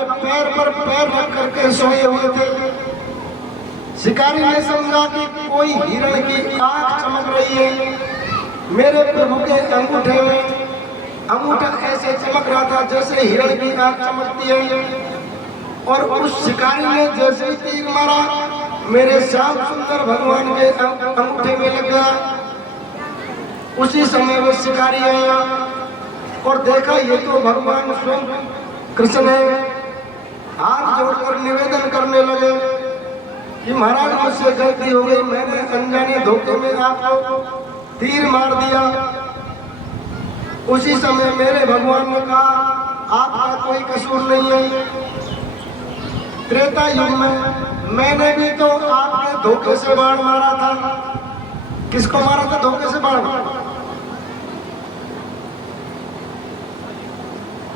अपने पैर पर पैर रख करके सोए हुए थे। शिकारी ने समझा कि कोई हिरण की आंख चमक रही है। मेरे प्रभु के अंगूठे में अंगूठा ऐसे चमक रहा था जैसे हिरण की आंख चमकती है। और उस शिकारी ने जैसे ही तीर मारा, मेरे श्याम सुंदर भगवान के अंगूठे में लग गया। उसी समय वो शिकारी आया और देखा ये तो भगवान स्वयं कृष्ण है। हाथ जोड़कर निवेदन करने लगे कि महाराज मुझसे गलती हो गई, मैंने अनजाने धोखे में आपको तीर मार दिया। उसी समय मेरे भगवान ने कहा आपका कोई कसूर नहीं है। त्रेता युग में मैंने भी तो आपने धोखे से बाण मारा था। किसको मारा था धोखे से बाण?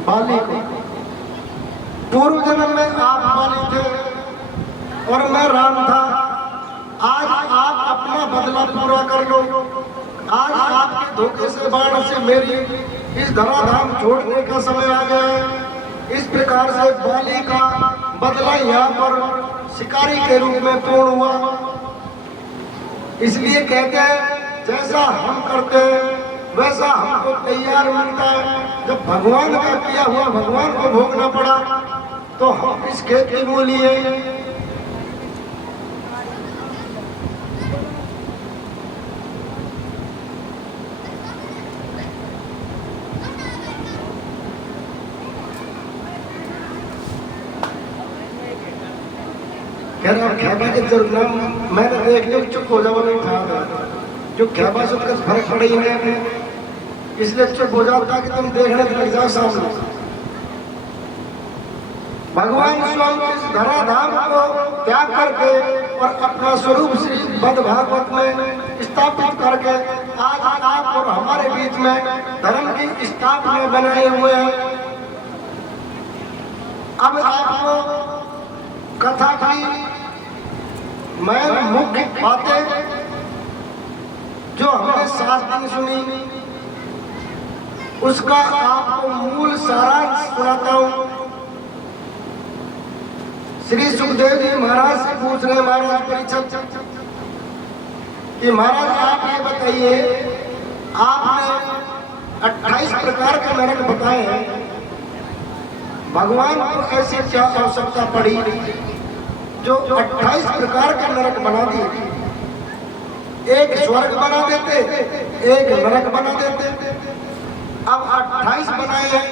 बाली को। पूर्व जन्म में आप बाली थे और मैं राम था। आज आप अपना बदला पूरा कर लो। आज आपके धोखे से बाण से मेरी इस धराधाम छोड़ने का समय आ गया है। इस प्रकार से बाली का बदला यहाँ पर शिकारी के रूप में पूर्ण हुआ। इसलिए कहते हैं जैसा हम करते हैं वैसा हमको तैयार मिलता है। जब भगवान का किया हुआ भगवान को भोगना पड़ा तो हम इस खेत की मूली है। खेबा के जरूर मैंने देख लिया, चुप हो जाओ नहीं था जो खेबा से कुछ फर्क पड़ा ही नहीं, इसलिए चुप हो जाओ ताकि तुम देखने लग जाओ सामने। भगवान स्वयं इस धराधाम को त्याग करके और अपना स्वरूप श्री बद्ध भागवत में स्थापित करके आज आप और हमारे बीच में धर्म की स्थापना बनाए हुए हैं। अब आपको कथा की मैं मुख्य बातें जो हमने 7 दिन सुनी उसका आपको मूल सारांश सुनाता हूं। श्री सुखदेव जी महाराज से पूछ रहे महाराज परीक्षित कि महाराज आप ये बताइए, आपने 28 प्रकार के नरक बताए हैं, भगवान को ऐसी क्या आवश्यकता पड़ी जो 28 प्रकार के नरक बना दिए? एक स्वर्ग बना देते, एक नरक बना देते। अब 28 बनाए हैं,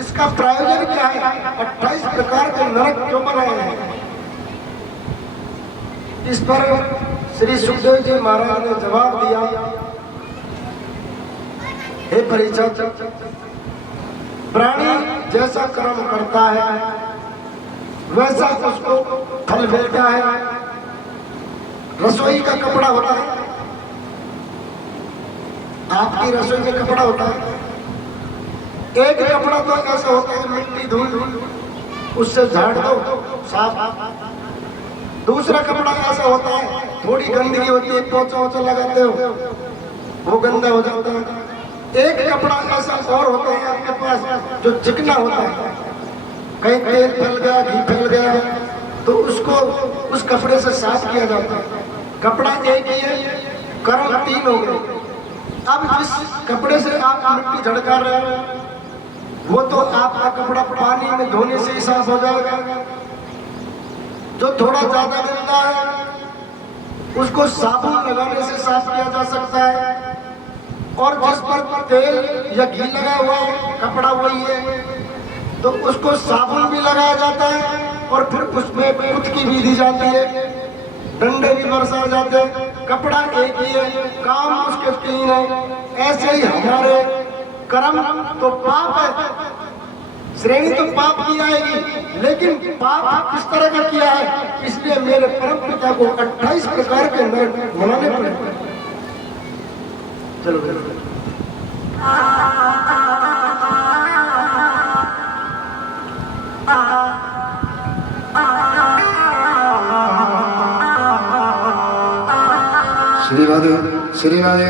इसका प्रयोजन क्या है? 28 प्रकार के नरक क्यों बनाए हैं? इस पर श्री सुखदेव जी महाराज ने जवाब दिया, हे परीक्षित, प्राणी जैसा कर्म करता है वैसा उसको फल मिलता है। रसोई का कपड़ा होता है, आपकी रसोई में कपड़ा होता है। एक कपड़ा तो ऐसा होता है मिट्टी धूल उससे झाड़ दो साफ। दूसरा कपड़ा ऐसा होता है थोड़ी गंदगी होती है, पोछा वोछा लगाते हो वो गंदा हो जाता है। एक कपड़ा ऐसा और होता है आपके पास जो चिकना होता है, कहीं तेल फैल गया घी फैल गया तो उसको उस कपड़े से साफ किया जाता है। कपड़ा एक ही है, कर्म 3 हो गए। अब जिस कपड़े से आप मिट्टी झड़का रहे हैं वो तो आपका कपड़ा पानी में धोने से ही साफ हो जाएगा। जो थोड़ा ज्यादा गंदा है उसको साबुन लगाने से साफ किया जा सकता है। और जिस पर तेल या घी लगा हुआ है कपड़ा वही है तो उसको साबुन भी लगाया जाता है और फिर उसमें कुछ की भी दी जाती है, डंडे भी बरसाए जाते हैं। कपड़ा एक ही है, काम उसके 3 है। ऐसे ही हमारे कर्म तो पाप है, श्रेणी तो पाप की आएगी, लेकिन पाप किस तरह का किया है इसलिए मेरे परम पिता को 28 प्रकार के नरक मनाने पड़े। चलो श्री राधे श्री राधे।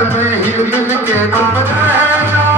साथ में हिल मिल के तुम रहना,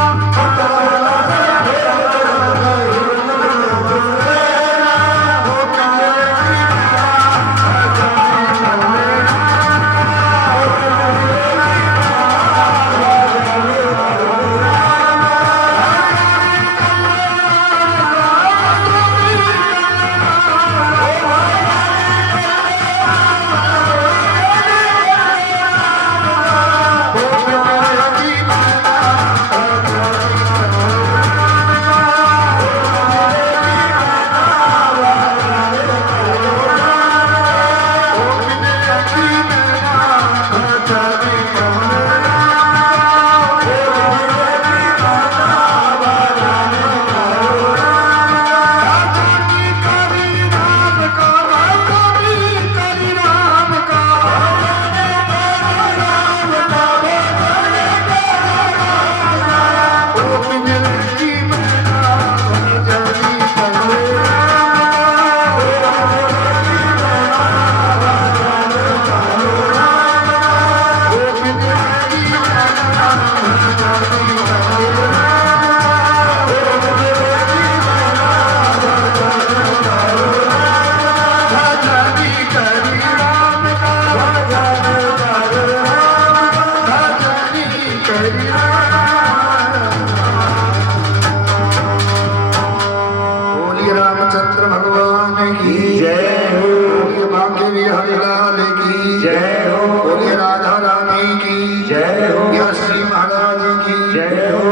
रामचंद्र भगवान की जय हो, बोलिए बांके बिहारी लाल की जय हो, बोलिए राधा रानी की जय हो, या श्री महाराज की जय हो,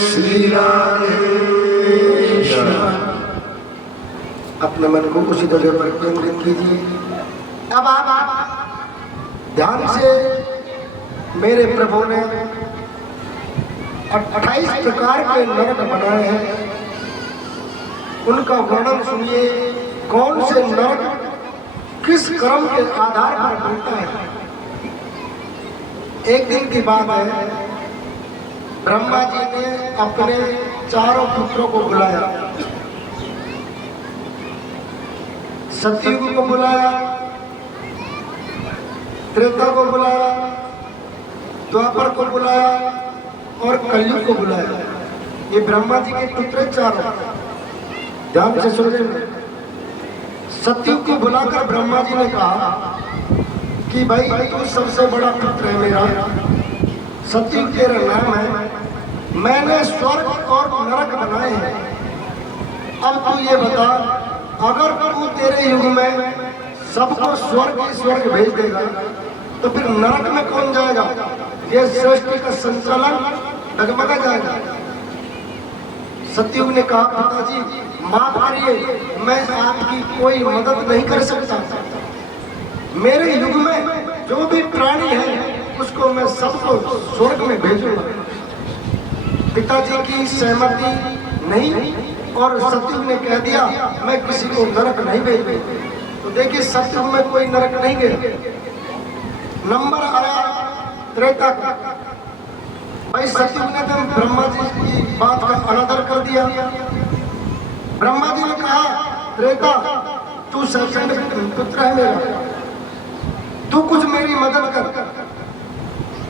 श्री राधे। अपने मन को उसी जगह पर केंद्रित कीजिए। अब आप ध्यान से मेरे प्रभु ने 28 प्रकार के नरक बनाए हैं, उनका वर्णन सुनिए। कौन से नरक किस कर्म के आधार पर बनता है। एक दिन की बात है, ब्रह्मा जी ने अपने चारों पुत्रों को बुलाया। सतयुग को बुलाया, त्रेता को बुलाया, द्वापर को बुलाया और कलयुग को बुलाया। ये ब्रह्मा जी के पुत्र चारों, ध्यान से सुनिए। सतयुग को बुलाकर ब्रह्मा जी ने कहा कि भाई तू सबसे बड़ा पुत्र है मेरा, सतयुग तेरा नाम है, मैंने स्वर्ग और नरक बनाए हैं। अब तू ये बता, अगर तू तेरे युग में सबको स्वर्ग भेज देगा तो फिर नरक में कौन जाएगा? ये सृष्टि का संचालन डगमगा जाएगा। सतयुग ने कहा, पिताजी माफ करिए, मैं आपकी कोई मदद नहीं कर सकता। मेरे युग में जो भी प्राणी है उसको मैं सबको स्वर्ग में भेजूंगा। पिताजी की सहमति नहीं और सतयुग ने कह दिया मैं किसी को नरक नहीं भेजूंगा। तो देखिए सतयुग में कोई नरक नहीं गया। नंबर आया त्रेता का। भाई सतयुग ने तो ब्रह्मा जी की बात का अनादर कर दिया। ब्रह्मा जी ने कहा, त्रेता तू सेकंड पुत्र है मेरा, तू कुछ मेरी मदद कर।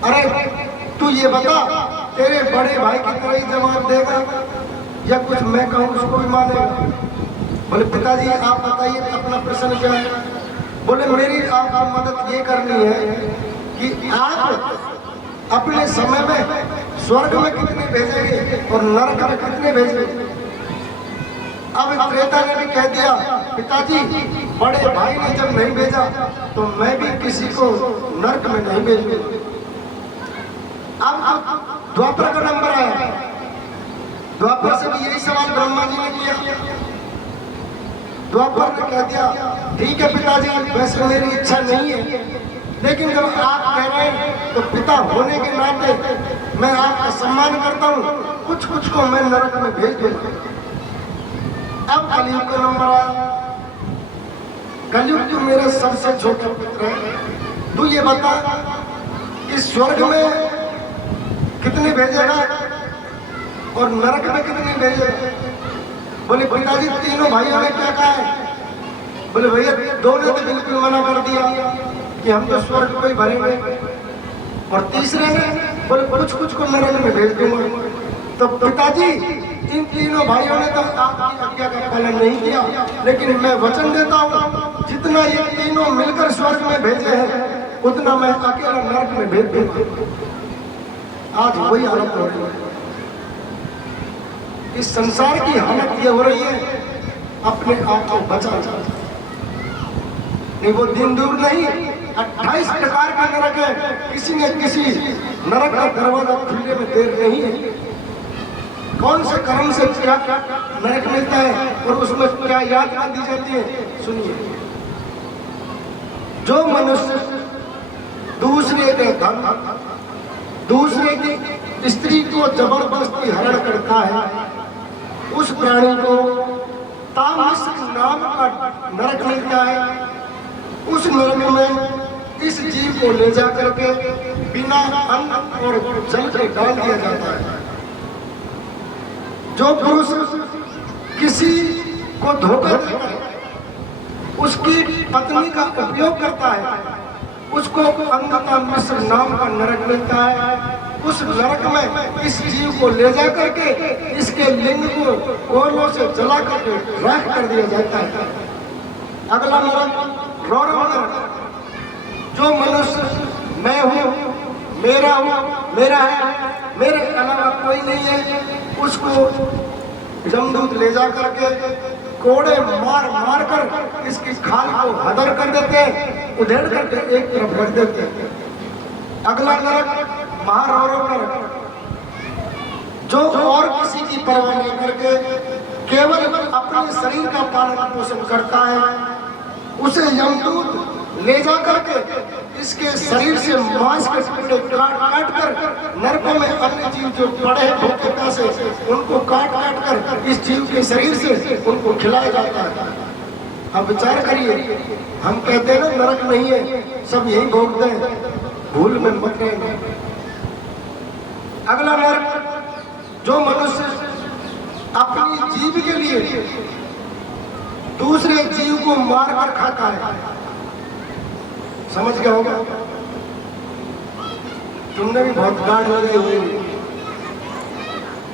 अरे तू ये बता, तेरे बड़े भाई की तरह ही जवाब देगा या कुछ मैं कहूँ उसको भी मानेगा? बोले पिताजी आप बताइए अपना प्रश्न क्या है? बोले मेरी आपको मदद ये करनी है कि आप अपने समय में स्वर्ग में कितने भेजेंगे और नरक में कितने भेजेंगे? अब त्रेता ने भी कह दिया, पिताजी बड़े भाई ने जब नहीं भेजा तो मैं भी किसी को नरक में नहीं भेजूंगा। अब द्वापर का नंबर आया। द्वापर से भी यही सवाल ब्रह्मा जी ने किया। द्वापर ने कह दिया, ठीक है पिताजी, वैसे मेरी इच्छा नहीं है, लेकिन जब आप कह रहे हैं तो पिता होने के नाते मैं आपका सम्मान करता हूँ, कुछ कुछ को मैं नरक में भेज दूंगा। अब कलयुग का नंबर आया। कलयुग तो मेरे सबसे छोटे पुत्र है, तू ये बता कि स्वर्ग में कितने भेजेगा और नरक में कितने भेजेगा? बोले पिताजी तीनों भाइयों ने क्या कहा है? बोले भैया दो ने तो बिल्कुल मना कर दिया कि हम तो स्वर्ग को ही भरेंगे। और तीसरे ने बोले कुछ कुछ को नरक में भेज दूंगा। तो पिताजी इन तीनों भाइयों ने तो आपकी आज्ञा का पालन नहीं किया, लेकिन मैं वचन देता हूँ जितना ये तीनों मिलकर स्वर्ग में भेजे हैं उतना मैं अकेला नरक में भेज दूंगा। आज वही हालत हो रही है, इस संसार की हालत ये हो रही है, अपने आप को बचा नहीं। वो दिन दूर नहीं, 28 प्रकार का नरक है, किसी न किसी नरक का दरवाजा खुलने में देर नहीं है। कौन से कर्म से क्या नरक मिलता है और उसमें क्या यातना दी जाती है, सुनिए। जो मनुष्य दूसरे के धन, दूसरे की स्त्री को जबरदस्ती हरण करता है, उस प्राणी को तामस नाम का नरक मिलता है। उस नरक में इस जीव को ले जा करके बिना अन्न और जल के डाल दिया जाता है। जो पुरुष किसी को धोखा देकर उसकी पत्नी का उपयोग करता है, उसको अंगता मिश्र नाम का नरक मिलता है। उस नरक में इस जीव को ले जा करके इसके लिंग को कोयलों से जला करके राख कर दिया जाता है। अगला नरक रौरव नरक। जो मनुष्य मैं हूँ, मेरा हूँ, मेरा है, मेरे अलावा कोई नहीं है, उसको जमदूत ले जा करके कोड़े मार मार कर इसकी खाल को हदर कर देते हैं, उधेड़ करके एक तरफ रख देते हैं। अगला नरक महारौरव नरक। जो और किसी की परवाह नहीं करके केवल अपने शरीर का पालन पोषण करता है, उसे यमदूत ले जा करके इसके शरीर से मांस के टुकड़े काट काट कर नरकों में अन्य जीव जो पड़े हैं भूखता से उनको काट काट कर इस जीव के शरीर से उनको खिलाया जाता है। अब विचार करिए, हम कहते हैं ना नरक नहीं है, सब यही भोगते हैं, भूल में मत रहेंगे। अगला नरक। जो मनुष्य अपनी जीव के लिए दूसरे जीव को मार कर खाता है, समझ गया होगा, तुमने भी बहुत गाढ़ लगी हुई,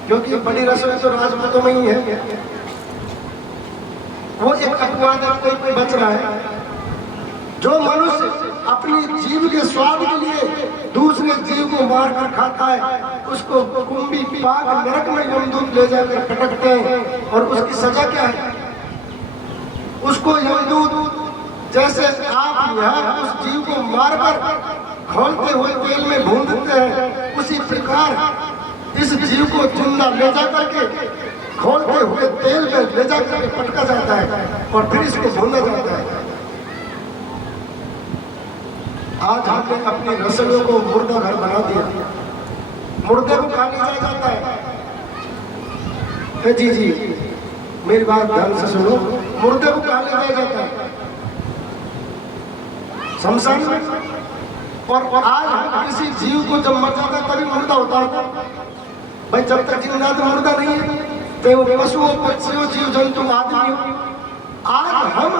क्योंकि बड़ी रसोई तो राजपूतों में ही है। वो एक अपवाद कोई बच रहा है। जो मनुष्य अपनी जीव के स्वाद के लिए दूसरे जीव को मार कर खाता है, उसको कुंभी पाक नरक में यमदूत ले जाकर पटकते हैं। और उसकी सजा क्या है? उसको यमदूत जैसे आप यहाँ उस जीव को मार कर खोलते हुए तेल में भून देते हैं, उसी प्रकार इस जीव को जिंदा ले जा करके खोलते हुए तेल में ले जा करके पटका जाता है और फिर इसको भूना जाता है। आज हमने अपनी रसोइयों को मुर्दा घर बना दिया, मुर्दे को खा लिया जाता है। जी जी, मेरी बात ध्यान से सुनो, मुर्दे को खा लिया जाता है शमशान में। और आज हम किसी जीव को जब मर जाता है तभी मुर्दा होता है भाई, जब तक जिंदा तो मुर्दा नहीं है, चाहे वो पशु हो, पक्षी हो, जीव जंतु आदमी हो। आज हम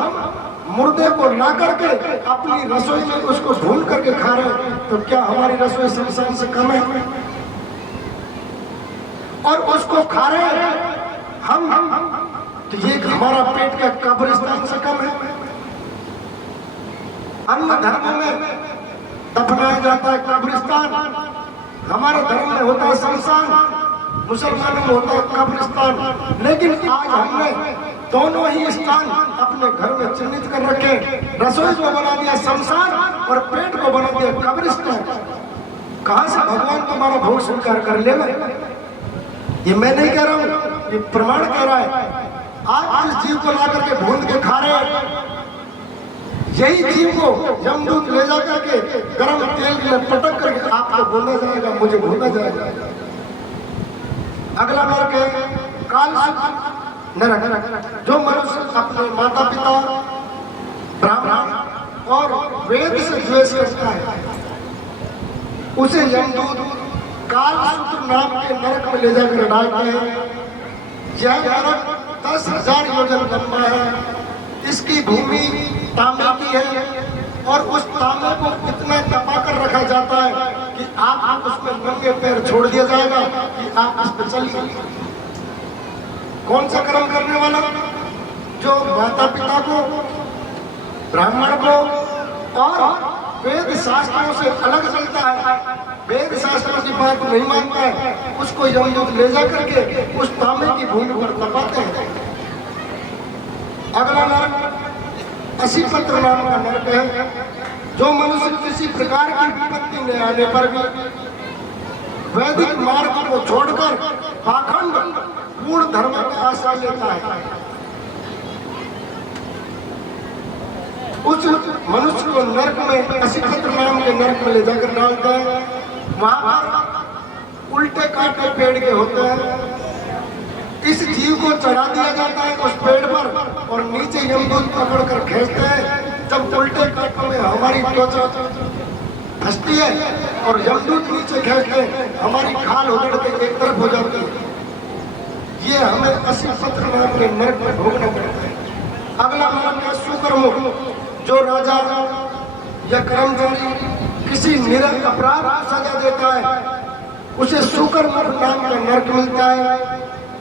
मुर्दे को ला करके अपनी रसोई में उसको भून करके खा रहे हैं, तो क्या हमारी रसोई शमशान से कम है? और उसको खा रहे हैं हम, तो ये हमारा पेट का कब्रिस्तान से कम है? अन्य धर्मों में दफनाया जाता है कब्रिस्तान, हमारे धर्म में होता है शमशान, मुसलमानों में होता है कब्रिस्तान। लेकिन आज हमने दोनों ही स्थान अपने घर में चिन्हित कर रखे, रसोई को बना दिया शमशान और पेट को बना दिया कब्रिस्तान। कहां से भगवान तुम्हारा भोग स्वीकार कर लेगा? ये मैं नहीं कह रहा हूं, ये प्रमाण कह रहा है। आज जिस जीव को ला करके भून के खा रहे हैं, यही जीव को यमदूत ले जा करके गर्म तेल में पटक करके आपको भूना जाएगा, मुझे भूना जाएगा। अगला नरक है काल नरक। जो मनुष्य अपने माता पिता, ब्राह्मण और वेद से द्वेष करता है, उसे यमदूत काल सूत्र नाम के नरक में ले जाकर डालते हैं। यह नरक 10,000 योजन लंबा है। इसकी भूमि तांबे की है और उस तांबे को इतना तपा कर रखा जाता है कि नंगे पैर छोड़ दिया जाएगा कि आप इस पर चलिए। कौन सा कर्म करने वाला? जो माता पिता को, ब्राह्मण को और वेद शास्त्रों से अलग चलता है, वेद शास्त्रों की बात नहीं मानता है, उसको यमदूत ले जा करके उस तांबे की भूमि पर तपाते हैं। अगला नरक असीपत्र नाम का नरक है। जो मनुष्य किसी प्रकार की विपत्ति में आने पर भी वैदिक मार्ग को छोड़कर पाखंड पूर्ण धर्म का आश्रय लेता है, उस मनुष्य को नरक में, असीपत्र नाम के नरक में ले जाकर डालता है। वहां पर उल्टे काटे पेड़ के होते हैं। इस जीव को चढ़ा दिया जाता है उस पेड़ पर और नीचे यमदूत पकड़कर खींचते हैं। जब उल्टे काटों में हमारी त्वचा फंसती है और यमदूत नीचे खींचते हैं, हमारी खाल उधड़ के एक तरफ हो जाती है। ये हमें असीपत्र नाम के नरक में भोगना पड़ता है। अगला नरक है सुकर्म। जो राजा या कर्मचारी किसी निरंतर अपराध को सजा देता है, उसे सुकर्म नाम का नरक मिलता है।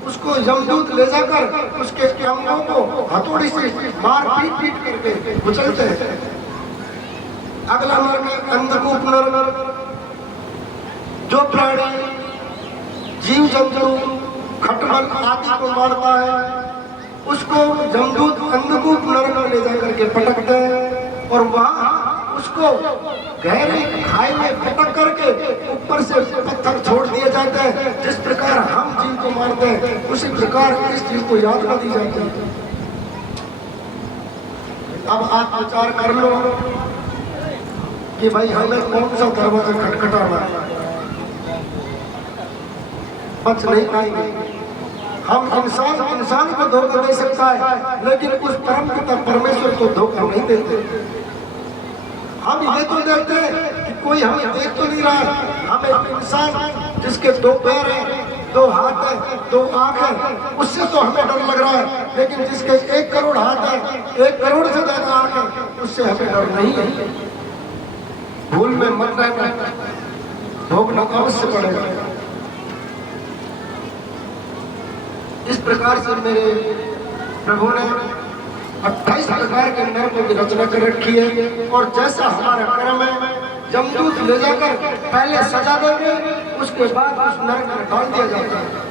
उसको यमदूत ले जाकर उसके अंगों को हथौड़ी से मार पीट करके कुचलते हैं। अगला नरक है अंधकूप नरक। जो प्राणी, जीव जंतु, खटमल आदि को मारता है, उसको यमदूत अंधकूप नरक में ले जाकर के पटकते हैं और वहां उसको गहरी खाई में पटक करके ऊपर से पत्थर छोड़ दिए जाते हैं। जिस प्रकार हम जीव को मारते हैं, उसी प्रकार इस जीव को याद न दी जाती है। अब आप विचार कर लो कि भाई हमें कौन सा दरवाजा खटखटाना है। बच नहीं पाएंगे हम। इंसान को धोखा दे सकता है, लेकिन उस परम पिता परमेश्वर को धोखा नहीं देते। हम ये तो देखते हैं कि कोई हमें देख तो नहीं रहा है। हम एक इंसान जिसके 2 पैर हैं, 2 हाथ हैं, 2 आंख हैं, उससे तो हमें डर लग रहा है। लेकिन जिसके 1 करोड़ हाथ है, 1 करोड़ से ज्यादा आंख है, उससे हमें डर नहीं है। भूल में मत रहना, भोगना अवश्य पड़ेगा। इस प्रकार से मेरे प्रभु ने 28 प्रकार के नरकों की रचना कर रखी है। और जैसा हमारा कर्म है, यमदूत ले जाकर पहले सजा देंगे, उसके बाद उस नरक में डाल दिया जाता है।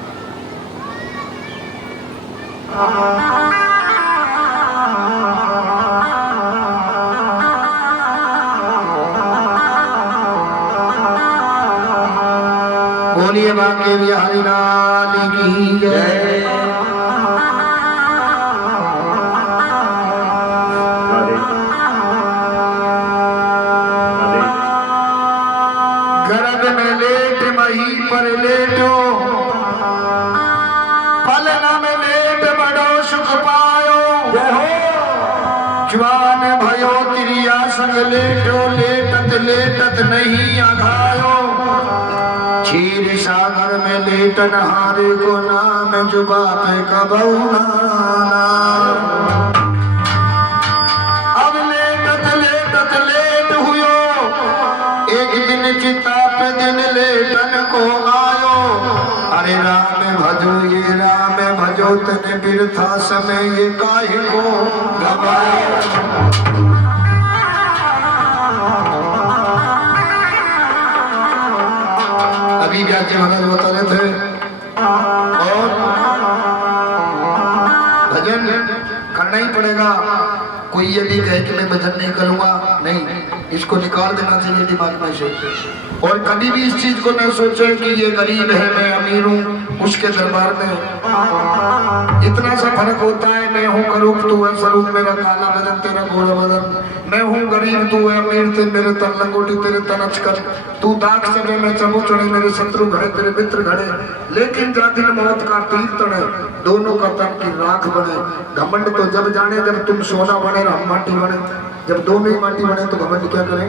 बोलिए बांके बिहारी लाल की जय। गर्भ में लेट मही पर लेटो, पलना में लेट बड़ो सुख पायो। जवान भयो तिरिया संग लेटो, लेटत लेटत नहीं आघायो। क्षीर सागर में लेटन हारे को नाम, जुबा पे कबहू नाना। अब लेटत लेटत लेट हुयो, एक दिन चिता पे दिन लेटन को आयो। अरे राम भजो ये राम भजो, तने बिरथा समय ये काहे को गवायो। अभी व्यास जी महाराज बता रहे थे, और भजन करना ही पड़ेगा। कोई ये भी कहे कि मैं भजन नहीं करूंगा, नहीं, इसको निकाल देना चाहिए दिमाग में से। और कभी भी इस चीज को न सोचे कि ये गरीब है मैं अमीर हूँ, उसके दरबार में इतना सा फर्क होता है। मैं हूँ करूप तू है स्वरूप, मेरा काला बदन तेरा गोरा बदन। मैं हूँ गरीब तू है अमीर, ते मेरे तन लंगोटी तेरे तन अचकर। तू दाग चढ़े मैं चबू चढ़े, मेरे शत्रु घड़े तेरे मित्र घड़े। लेकिन जा दिन मौत का तीर तड़े, दोनों का तन की राख बने। घमंड तो जब जाने जब तुम सोना बने और हम माटी बने। जब दोनों ही माटी बने तो घमंड क्या करें।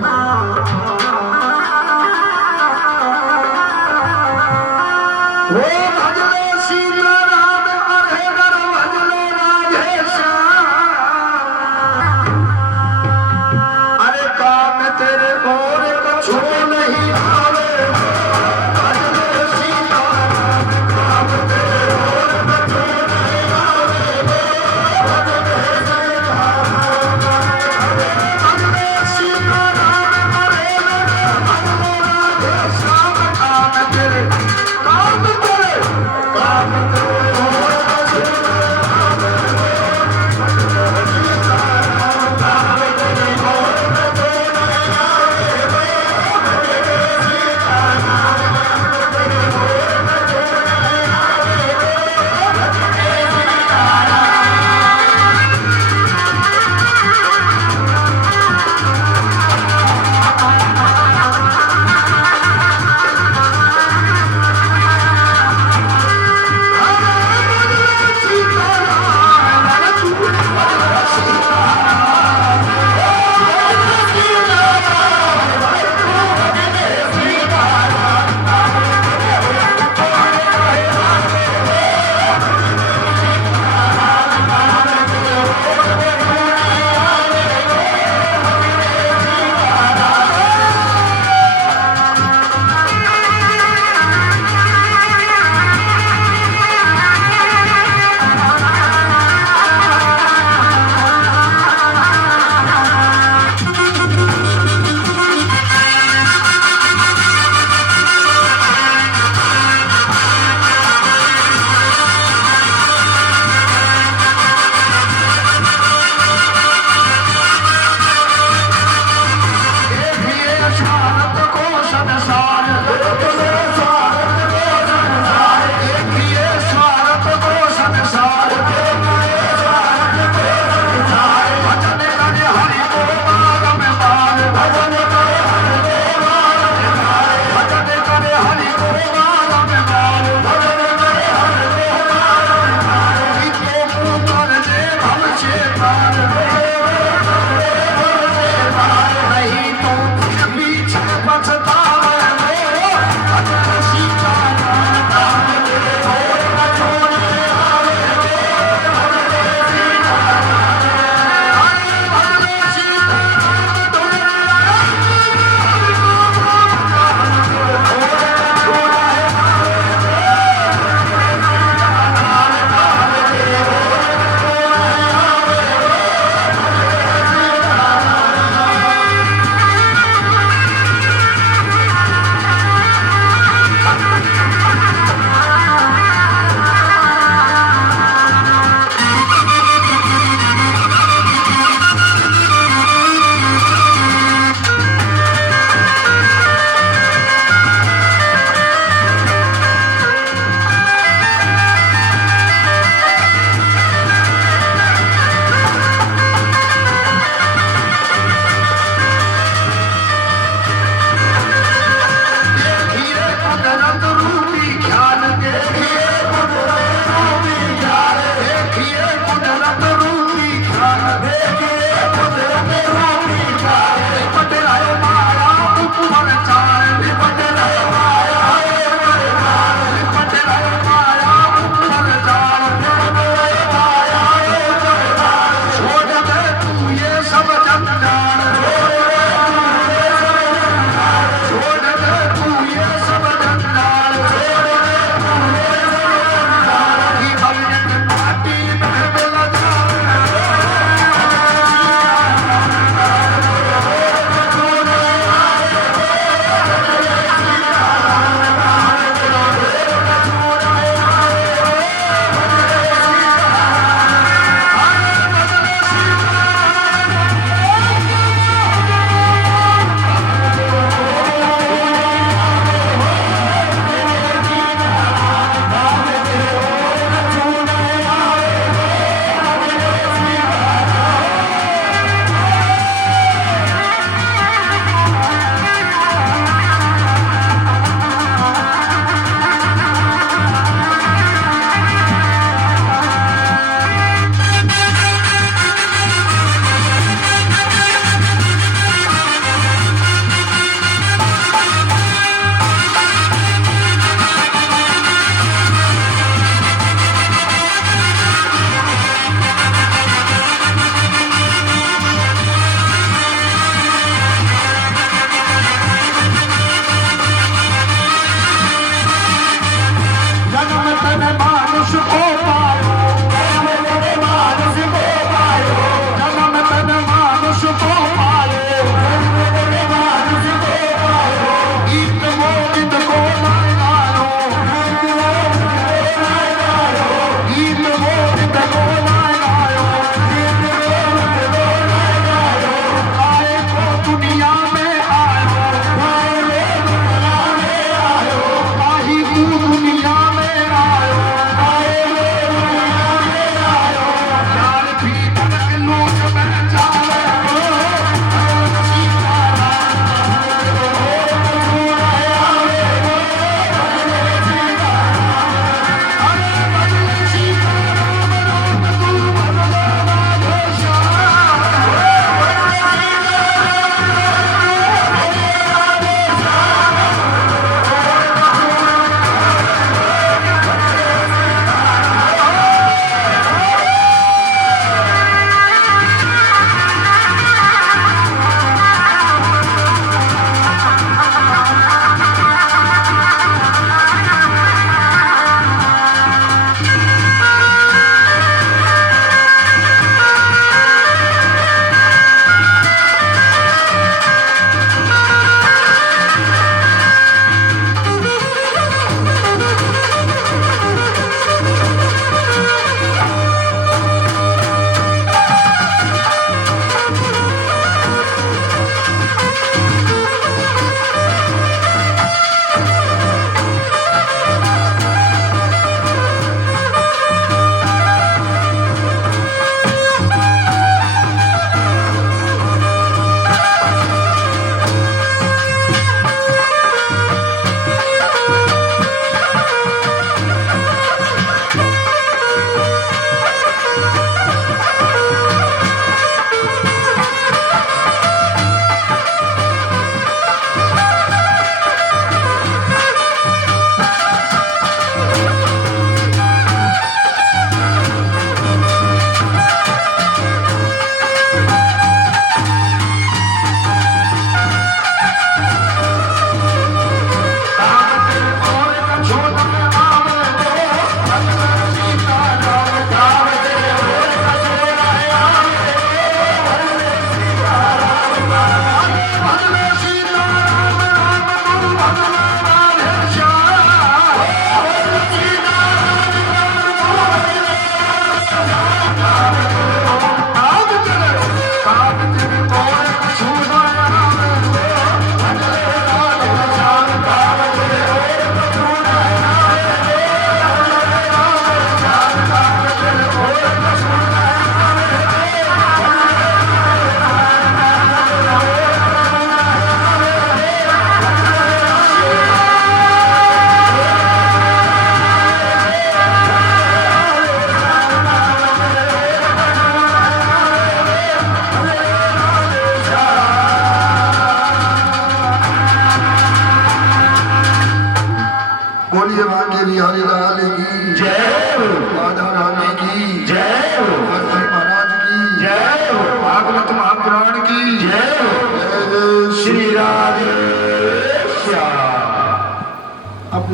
वो भजले सीताराम अरे गर भजले राधेश्याम। अरे काम तेरे और कछु नहीं भावे।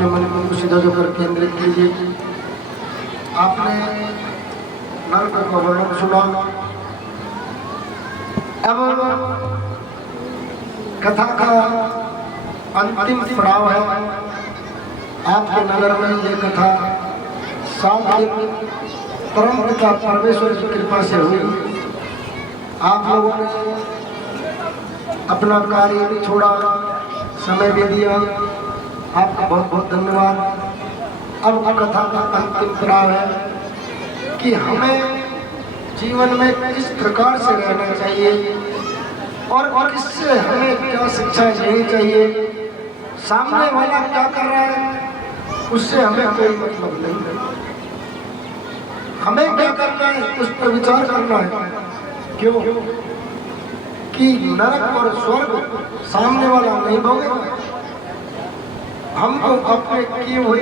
अपने मन को उसी जगह पर केंद्रित कीजिए। आपने नरक का वर्णन सुना। अब कथा का अंतिम पड़ाव है। आपके नगर में ये कथा 7 दिन परम पिता परमेश्वर की कृपा से हुई। आप लोगों ने अपना कार्य भी छोड़ा, समय भी दिया, आपका बहुत बहुत धन्यवाद। अब कथा का अंतिम पड़ाव है कि हमें जीवन में किस प्रकार से रहना चाहिए और किससे हमें क्या शिक्षा लेनी चाहिए। सामने वाला क्या कर रहा है उससे हमें कोई मतलब नहीं, हमें क्या करना है उस पर विचार करना है। क्यों कि नरक और स्वर्ग सामने वाला नहीं भोगेगा। हमको अपने किए हुए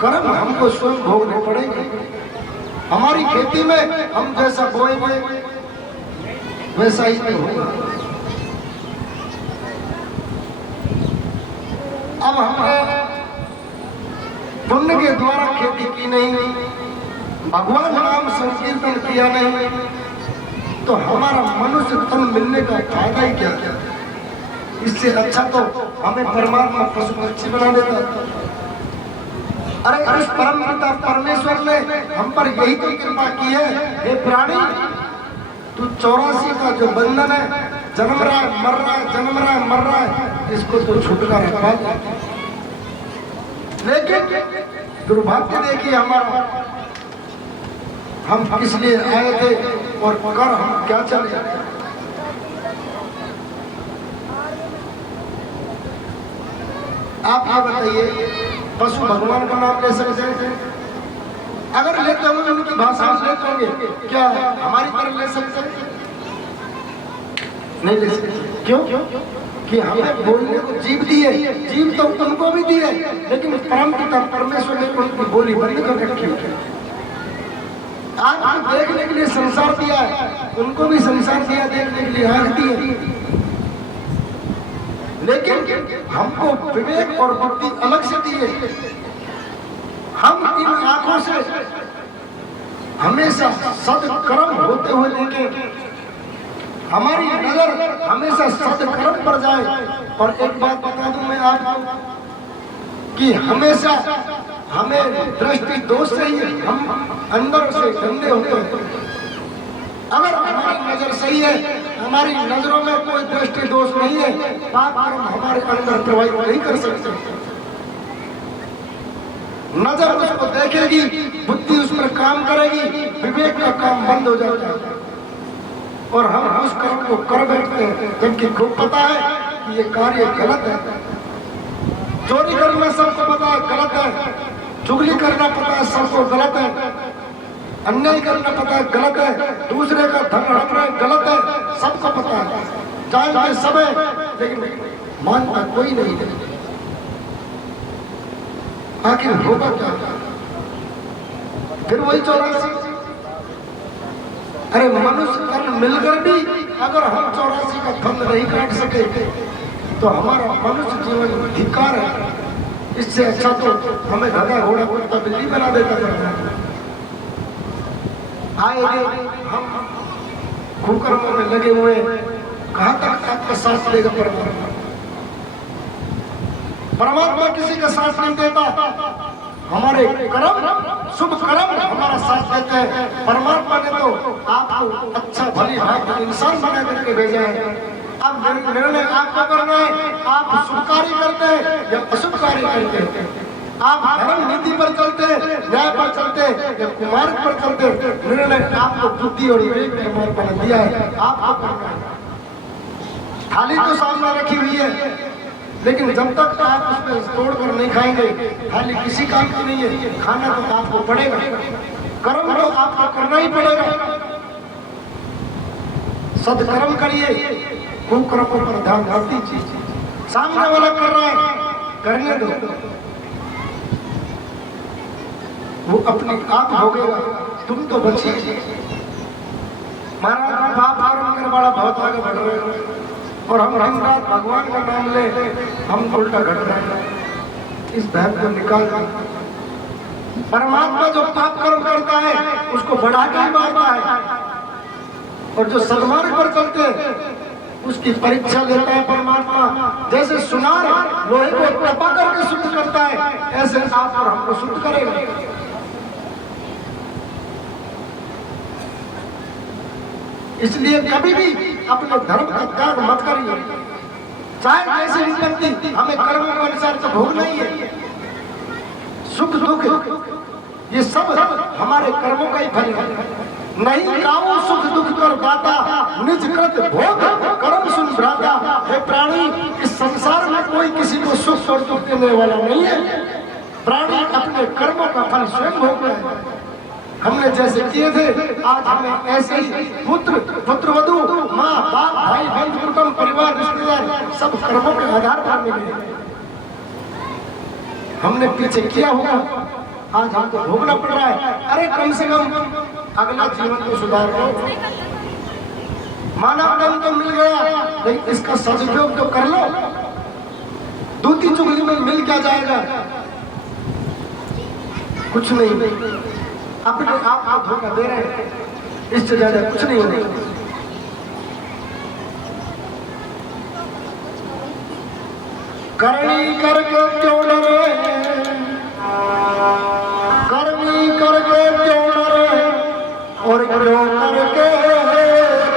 कर्म हमको स्वयं भोगने पड़ेंगे। हमारी खेती में हम जैसा बोएंगे वैसा ही तो होगा। अब हमने पुण्य के द्वारा खेती की नहीं, भगवान नाम संकीर्तन किया नहीं, तो हमारा मनुष्य तन मिलने का फायदा ही क्या? इससे अच्छा तो हमें परमात्मा पशु पक्षी बना देता। अरे उस परम पिता परमेश्वर ने हम पर यही तो कृपा की है। हे प्राणी, तू 84 का जो बंधन है, जन्म रहा है मर रहा है, जन्म रहा है मर रहा है, इसको तो छुटकारा पा दे। लेकिन दुर्भाग्य देखिए हमारा, हम किस लिए आए थे और कर हम क्या चले। आप ये बताइए, पशु भगवान का नाम ले सकते हैं? अगर लेते होंगे उनकी भाषा लेते होंगे, क्या हमारी तरह ले सकते हैं? नहीं ले सकते। क्यों? कि हमें बोलने को जीव दिए, जीव तो उनको भी दिए, लेकिन परम पिता परमेश्वर ने उनकी बोली बंद कर रखी है। आपको देखने के लिए संसार दिया है, उनको भी संसार दिया देखने के लिए आंख दी है। लेकिन हमको विवेक और बुद्धि अलग से दी है। हम इन आंखों से हमेशा सत्कर्म होते हुए देखें, हमारी नजर हमेशा सत्कर्म पर जाए। और एक बात बता दूं मैं आपको कि हमेशा हमें दृष्टि दोष से ही हम अंदर से गंदे होते हैं। अगर हमारी नजर सही है, हमारी नजरों में कोई दृष्टि दोष नहीं है, पाप कर्म हमारे अंदर प्रभावित नहीं कर सकते। नजर उसको देखेगी, बुद्धि उस पर काम करेगी, विवेक का काम बंद हो जाता है और हम उस कर्म को कर बैठते हैं, जबकि खूब पता है कि ये कार्य गलत है। चोरी करना सबको पता है गलत है, चुगली करना पता है सबको गलत है, अन्याय करना पता है गलत है, दूसरे का धन हड़पना गलत है, सबको पता है, जानते सब है, लेकिन मानता कोई नहीं है। आखिर होगा क्या? फिर वही 84। अरे मनुष्य तन मिलकर भी अगर हम 84 का फंद नहीं काट सके तो हमारा मनुष्य जीवन धिक्कार है। इससे अच्छा तो हमें गधा घोड़ा कुत्ता बिल्ली बना देता था। आए हम कुकर्मों में लगे हुए, कहां तक आपका साथ देगा परमात्मा? परमात्मा किसी का साथ नहीं देता। हमारे कर्म, शुभ कर्म हमारा साथ देते हैं। परमात्मा ने तो आपको अच्छा भली भांति इंसान बना करके भेजा है। अब निर्णय आपको करना है, आप शुभ कार्य करते हैं या अशुभ कार्य करते हैं, आप धर्म नीति पर चलते हैं, न्याय पर चलते हैं या कुमार्ग पर चलते हैं। निर्णय आपको बुद्धि और विवेक परमात्मा ने दिया है, आपको करना है। थाली तो सामने रखी हुई है, लेकिन जब तक आप उसमें तोड़कर नहीं खाएंगे, थाली किसी काम की नहीं है। खाना तो आपको पड़ेगा, कर्म तो आपको करना ही पड़ेगा। सदकर्म करिए, कुकर्मों पर ध्यान मत दीजिए। सामने वाला कर रहा है, करने दो, वो अपने आप भोगेगा, तुम तो बचिए। महाराज पाप कर्म करने वाला बहुत आगे बढ़ रहे हैं और हम दिन रात भगवान का नाम ले, हम उल्टा घट रहे हैं। इस भय को निकाल दो। परमात्मा जो पाप कर्म करता है उसको बढ़ा के ही मारता है, और जो सन्मार्ग पर चलते हैं उसकी परीक्षा लेता है परमात्मा। जैसे सुनार लोहे को तपा करके शुद्ध करता है, ऐसे आप और हमको शुद्ध करेगा। इसलिए कभी भी अपने धर्म का त्याग मत करिए, चाहे जैसी विपत्ति हमें कर्मों के अनुसार तो भोगना ही है। सुख दुख ये सब हमारे कर्मों का ही फल है। नहीं काऊ सुख दुख कर दाता, निज कृत भोग कर्म सुन भ्राता। हे प्राणी, इस संसार में कोई किसी को सुख और दुख देने वाला नहीं है। प्राणी अपने कर्मों का फल स्वयं भोग रहे हैं। हमने जैसे किए थे आज हमें ऐसे ही पुत्र पुत्रवधु माँ बाप भाई बंधु कुटुंब परिवार रिश्तेदार सब कर्मों के आधार पर मिले। हमने पीछे किया होगा, आज हमको भोगना पड़ रहा है। अरे कम से कम अगला जीवन को सुधार लो। मानव धन तो मिल गया, लेकिन इसका सदुपयोग तो कर लो। दूती चुगली में मिल क्या जाएगा? कुछ नहीं, अपने आप को धोखा दे रहे हैं, इससे ज्यादा कुछ नहीं होगा। करनी करके क्यों डरे, करनी करके क्यों डरे, और क्यों करके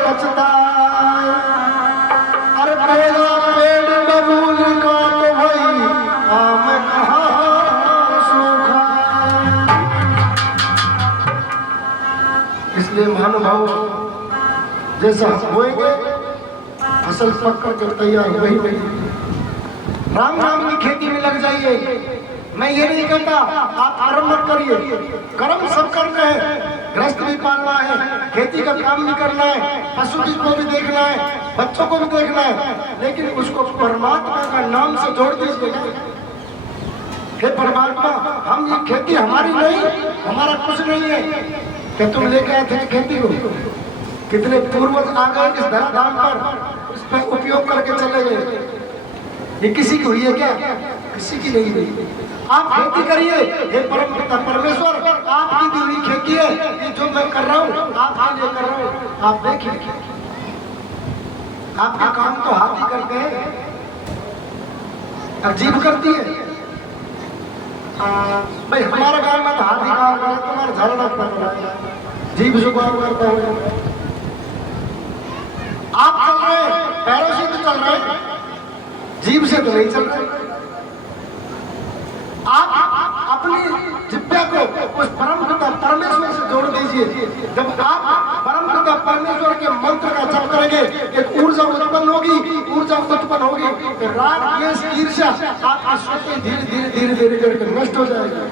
पछताए। अरे पेड़ा पेड़ बबूल का तो वही आम कहाँ सूखा। इसलिए महानुभाव, जैसा बोएंगे फसल पक करके तैयार वही नहीं। राम नाम की खेती में लग जाइए। मैं ये नहीं कहता आप कर्म मत करिए, कर्म सब करना है। गृहस्थ भी पालना है, खेती का काम भी करना है, पशु को भी देखना है, बच्चों को भी देखना है, लेकिन उसको परमात्मा का नाम से जोड़ दीजिए। हे परमात्मा, हम ये खेती हमारी नहीं, हमारा कुछ नहीं है, क्या तुम लेके आए थे खेती को? कितने पूर्वज आ गए इस धराधाम पर, इस पर उपयोग करके चले गए। ये किसी की हुई है क्या? किसी की नहीं हुई। आप खेती करिए, हे परम पिता परमेश्वर, आपकी दी हुई खेती है, ये जो मैं कर रहा हूँ आपके लिए कर रहा हूँ। आप देखिए, आपका काम तो हाथ ही करते हैं, अब जीभ करती है। भाई हमारा काम में तो हाथ ही काम कर, तुम्हारा झरना कर रहा है, जीभ जो काम करता है। आप चल रहे हैं, पैरों से तो चल रहे हैं, जीभ से तो नहीं चल रहे। आप अपनी जिब्बा को उस परम पिता परमेश्वर से जोड़ दीजिए। जब आप परम पिता परमेश्वर के मंत्र का जप करेंगे, एक ऊर्जा उत्पन्न होगी, ऊर्जा उत्पन्न होगी, राग द्वेष ईर्ष्या आपकी स्वतः धीरे धीरे धीरे धीरे करके नष्ट हो जाएगा।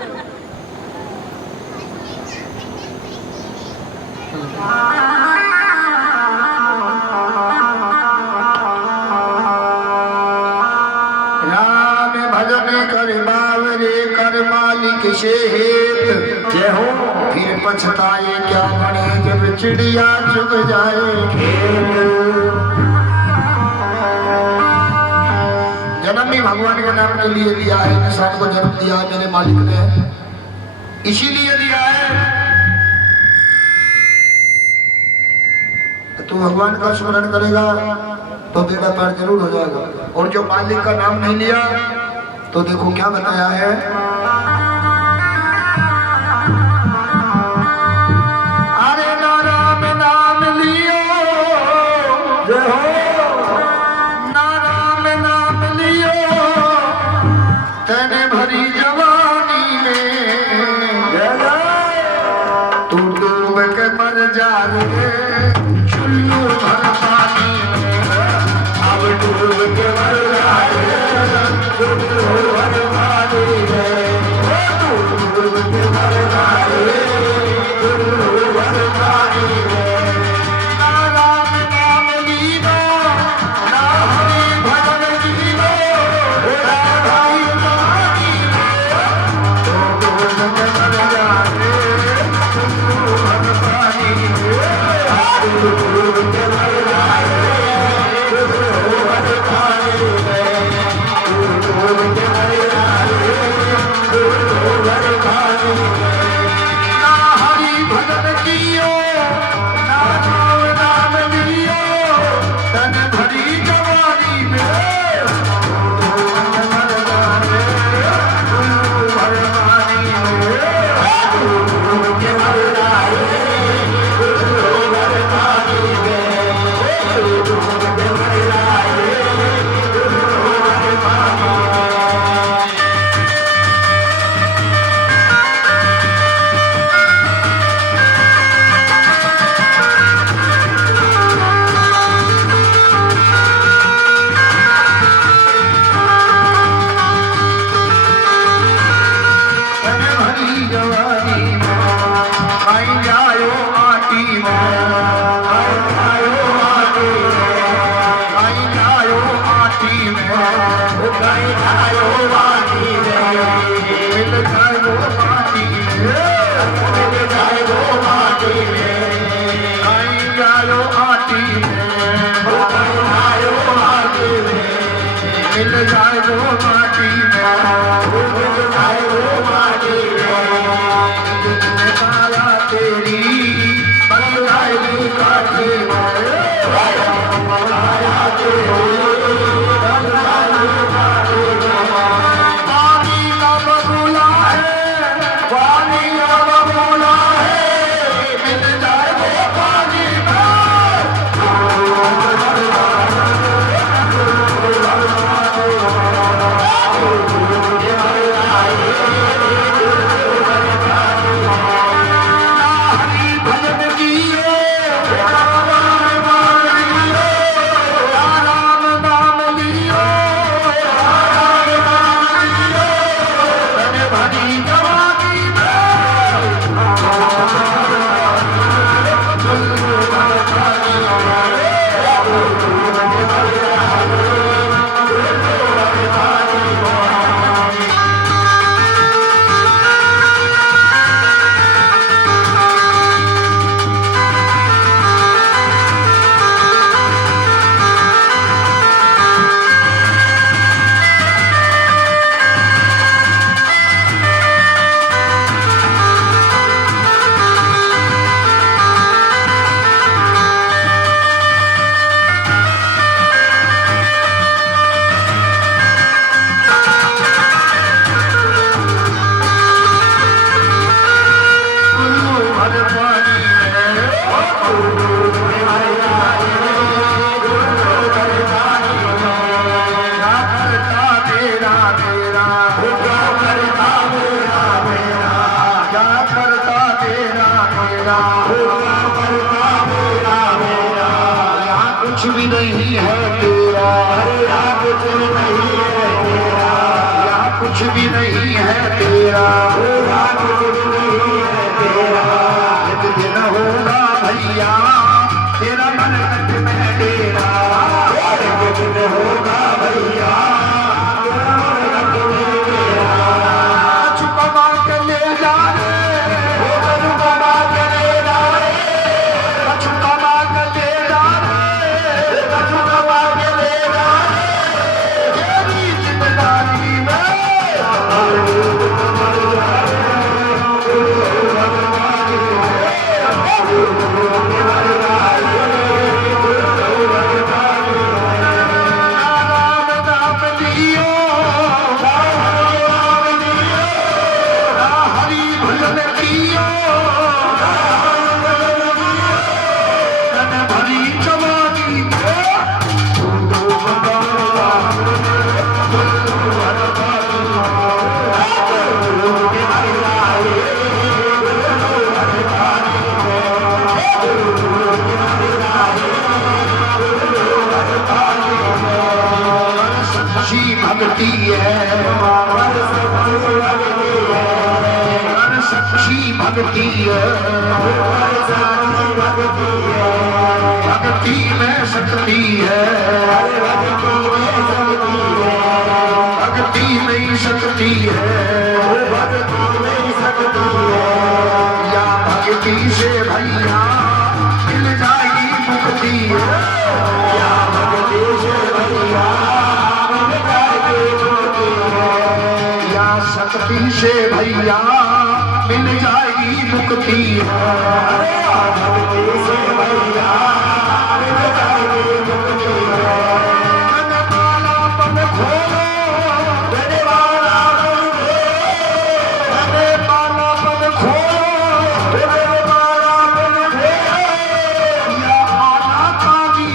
से हेत जय हो, फिर पछताए क्या बने जब चिड़िया चुग जाए खेत। जन्म भी भगवान के नाम के लिए लिया है, इंसान को जन्म दिया है मेरे मालिक ने, इसीलिए दिया है। तू भगवान का स्मरण करेगा तो बेड़ा पार जरूर हो जाएगा। और जो मालिक का नाम नहीं लिया तो देखो क्या बताया है। Thank you. कुछ भी नहीं है तेरा, यहाँ कुछ भी नहीं है तेरा, यहाँ कुछ भी नहीं है तेरा, यहाँ कुछ भी नहीं है तेरा। एक दिन होगा भैया तेरा मन में डेरा, एक दिन होगा भैया तेरा मन में डेरा। छुपा के ले जा रे, छुपा के ले जा रे, छुपा के ले जा रे, छुपा के ले जा रे। तेरी जिम्मेदारी में भक्ति है, सच्ची भक्ति है, भक्ति में शक्ति है, भक्ति में शक्ति है, या भक्ति से भैया मिल जाएगी मुक्ति, या भक्ति से भैया शक्ति से भैया मिल जाएगी मुक्ति, भक्ति से भैया मिल जाएगी मुक्ति। मन वाला पन खोलो, मन वाला पन खोलो, मन वाला पन खोलो, मन वाला पन खोलो, या आना काजी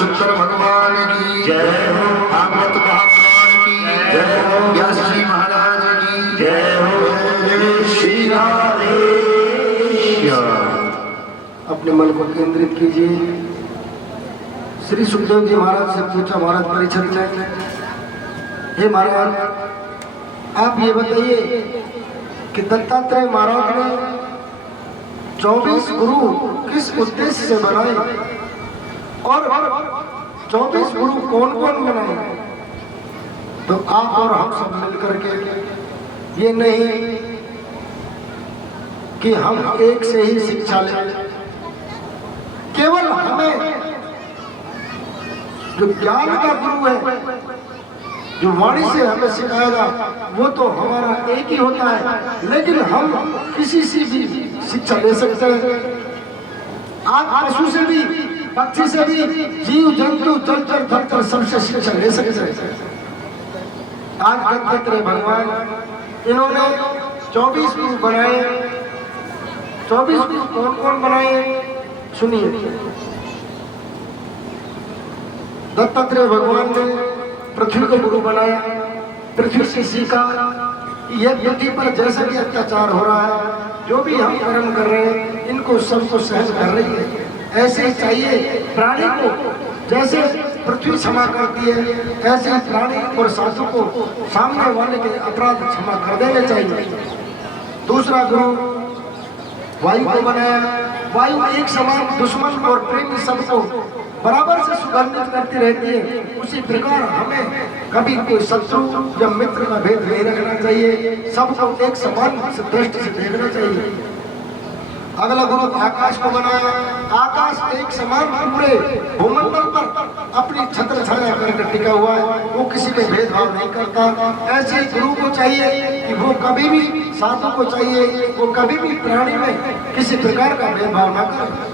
शंकर भगवान की जय हो, भागवत महापुराण की जय हो, व्यास जी महाराज की जय हो, जय श्री राधे। अपने मन को केंद्रित कीजिए। श्री सुखदेव जी महाराज से पूछा महाराज परीक्षित ने, हे महाराज आप ये बताइए कि दत्तात्रेय महाराज ने 24 गुरु किस उद्देश्य से बनाए और 24 गुरु कौन कौन बनाए? तो आप और हम सब मिलकर के ये नहीं कि हम एक से ही शिक्षा लें, केवल हमें जो ज्ञान का गुरु है, जो वाणी से हमें सिखाएगा, वो तो हमारा एक ही होता है, लेकिन हम किसी से भी शिक्षा ले सकते हैं। आप पशु से भी, पक्षी से भी, जीव जंतु जलचर थलचर सबसे शिक्षा ले सकते हैं। आज दत्तात्रेय भगवान इन्होंने 24 गुरु बनाए। 24 गुरु कौन कौन बनाए सुनिए। दत्तात्रेय भगवान ने पृथ्वी को गुरु बनाया। पृथ्वी से सीखा कि यह पृथ्वी पर जैसा भी अत्याचार हो रहा है, जो भी हम कर्म कर रहे हैं, इनको सबको सहन कर रही है। ऐसे ही चाहिए प्राणी को, जैसे पृथ्वी क्षमा करती है, ऐसे प्राणी और साधु को सामने वाले के अपराध क्षमा कर देने चाहिए। दूसरा गुरु वायु को बनाया। वायु एक समान दुश्मन और प्रेमी सबको बराबर से सुगंधित करती रहती है। उसी प्रकार हमें कभी कोई शत्रु या मित्र का भेद नहीं रखना चाहिए, सबको एक समान दृष्टि से देखना चाहिए। अगला गुरु आकाश को बनाया। आकाश एक समान पूरे भूमंडल पर अपनी छत्र छाया करके टिका हुआ है, वो किसी में भेदभाव नहीं करता। ऐसे गुरु को चाहिए कि वो कभी भी, साधु को चाहिए वो कभी भी प्राणी में किसी प्रकार का भेदभाव न करे।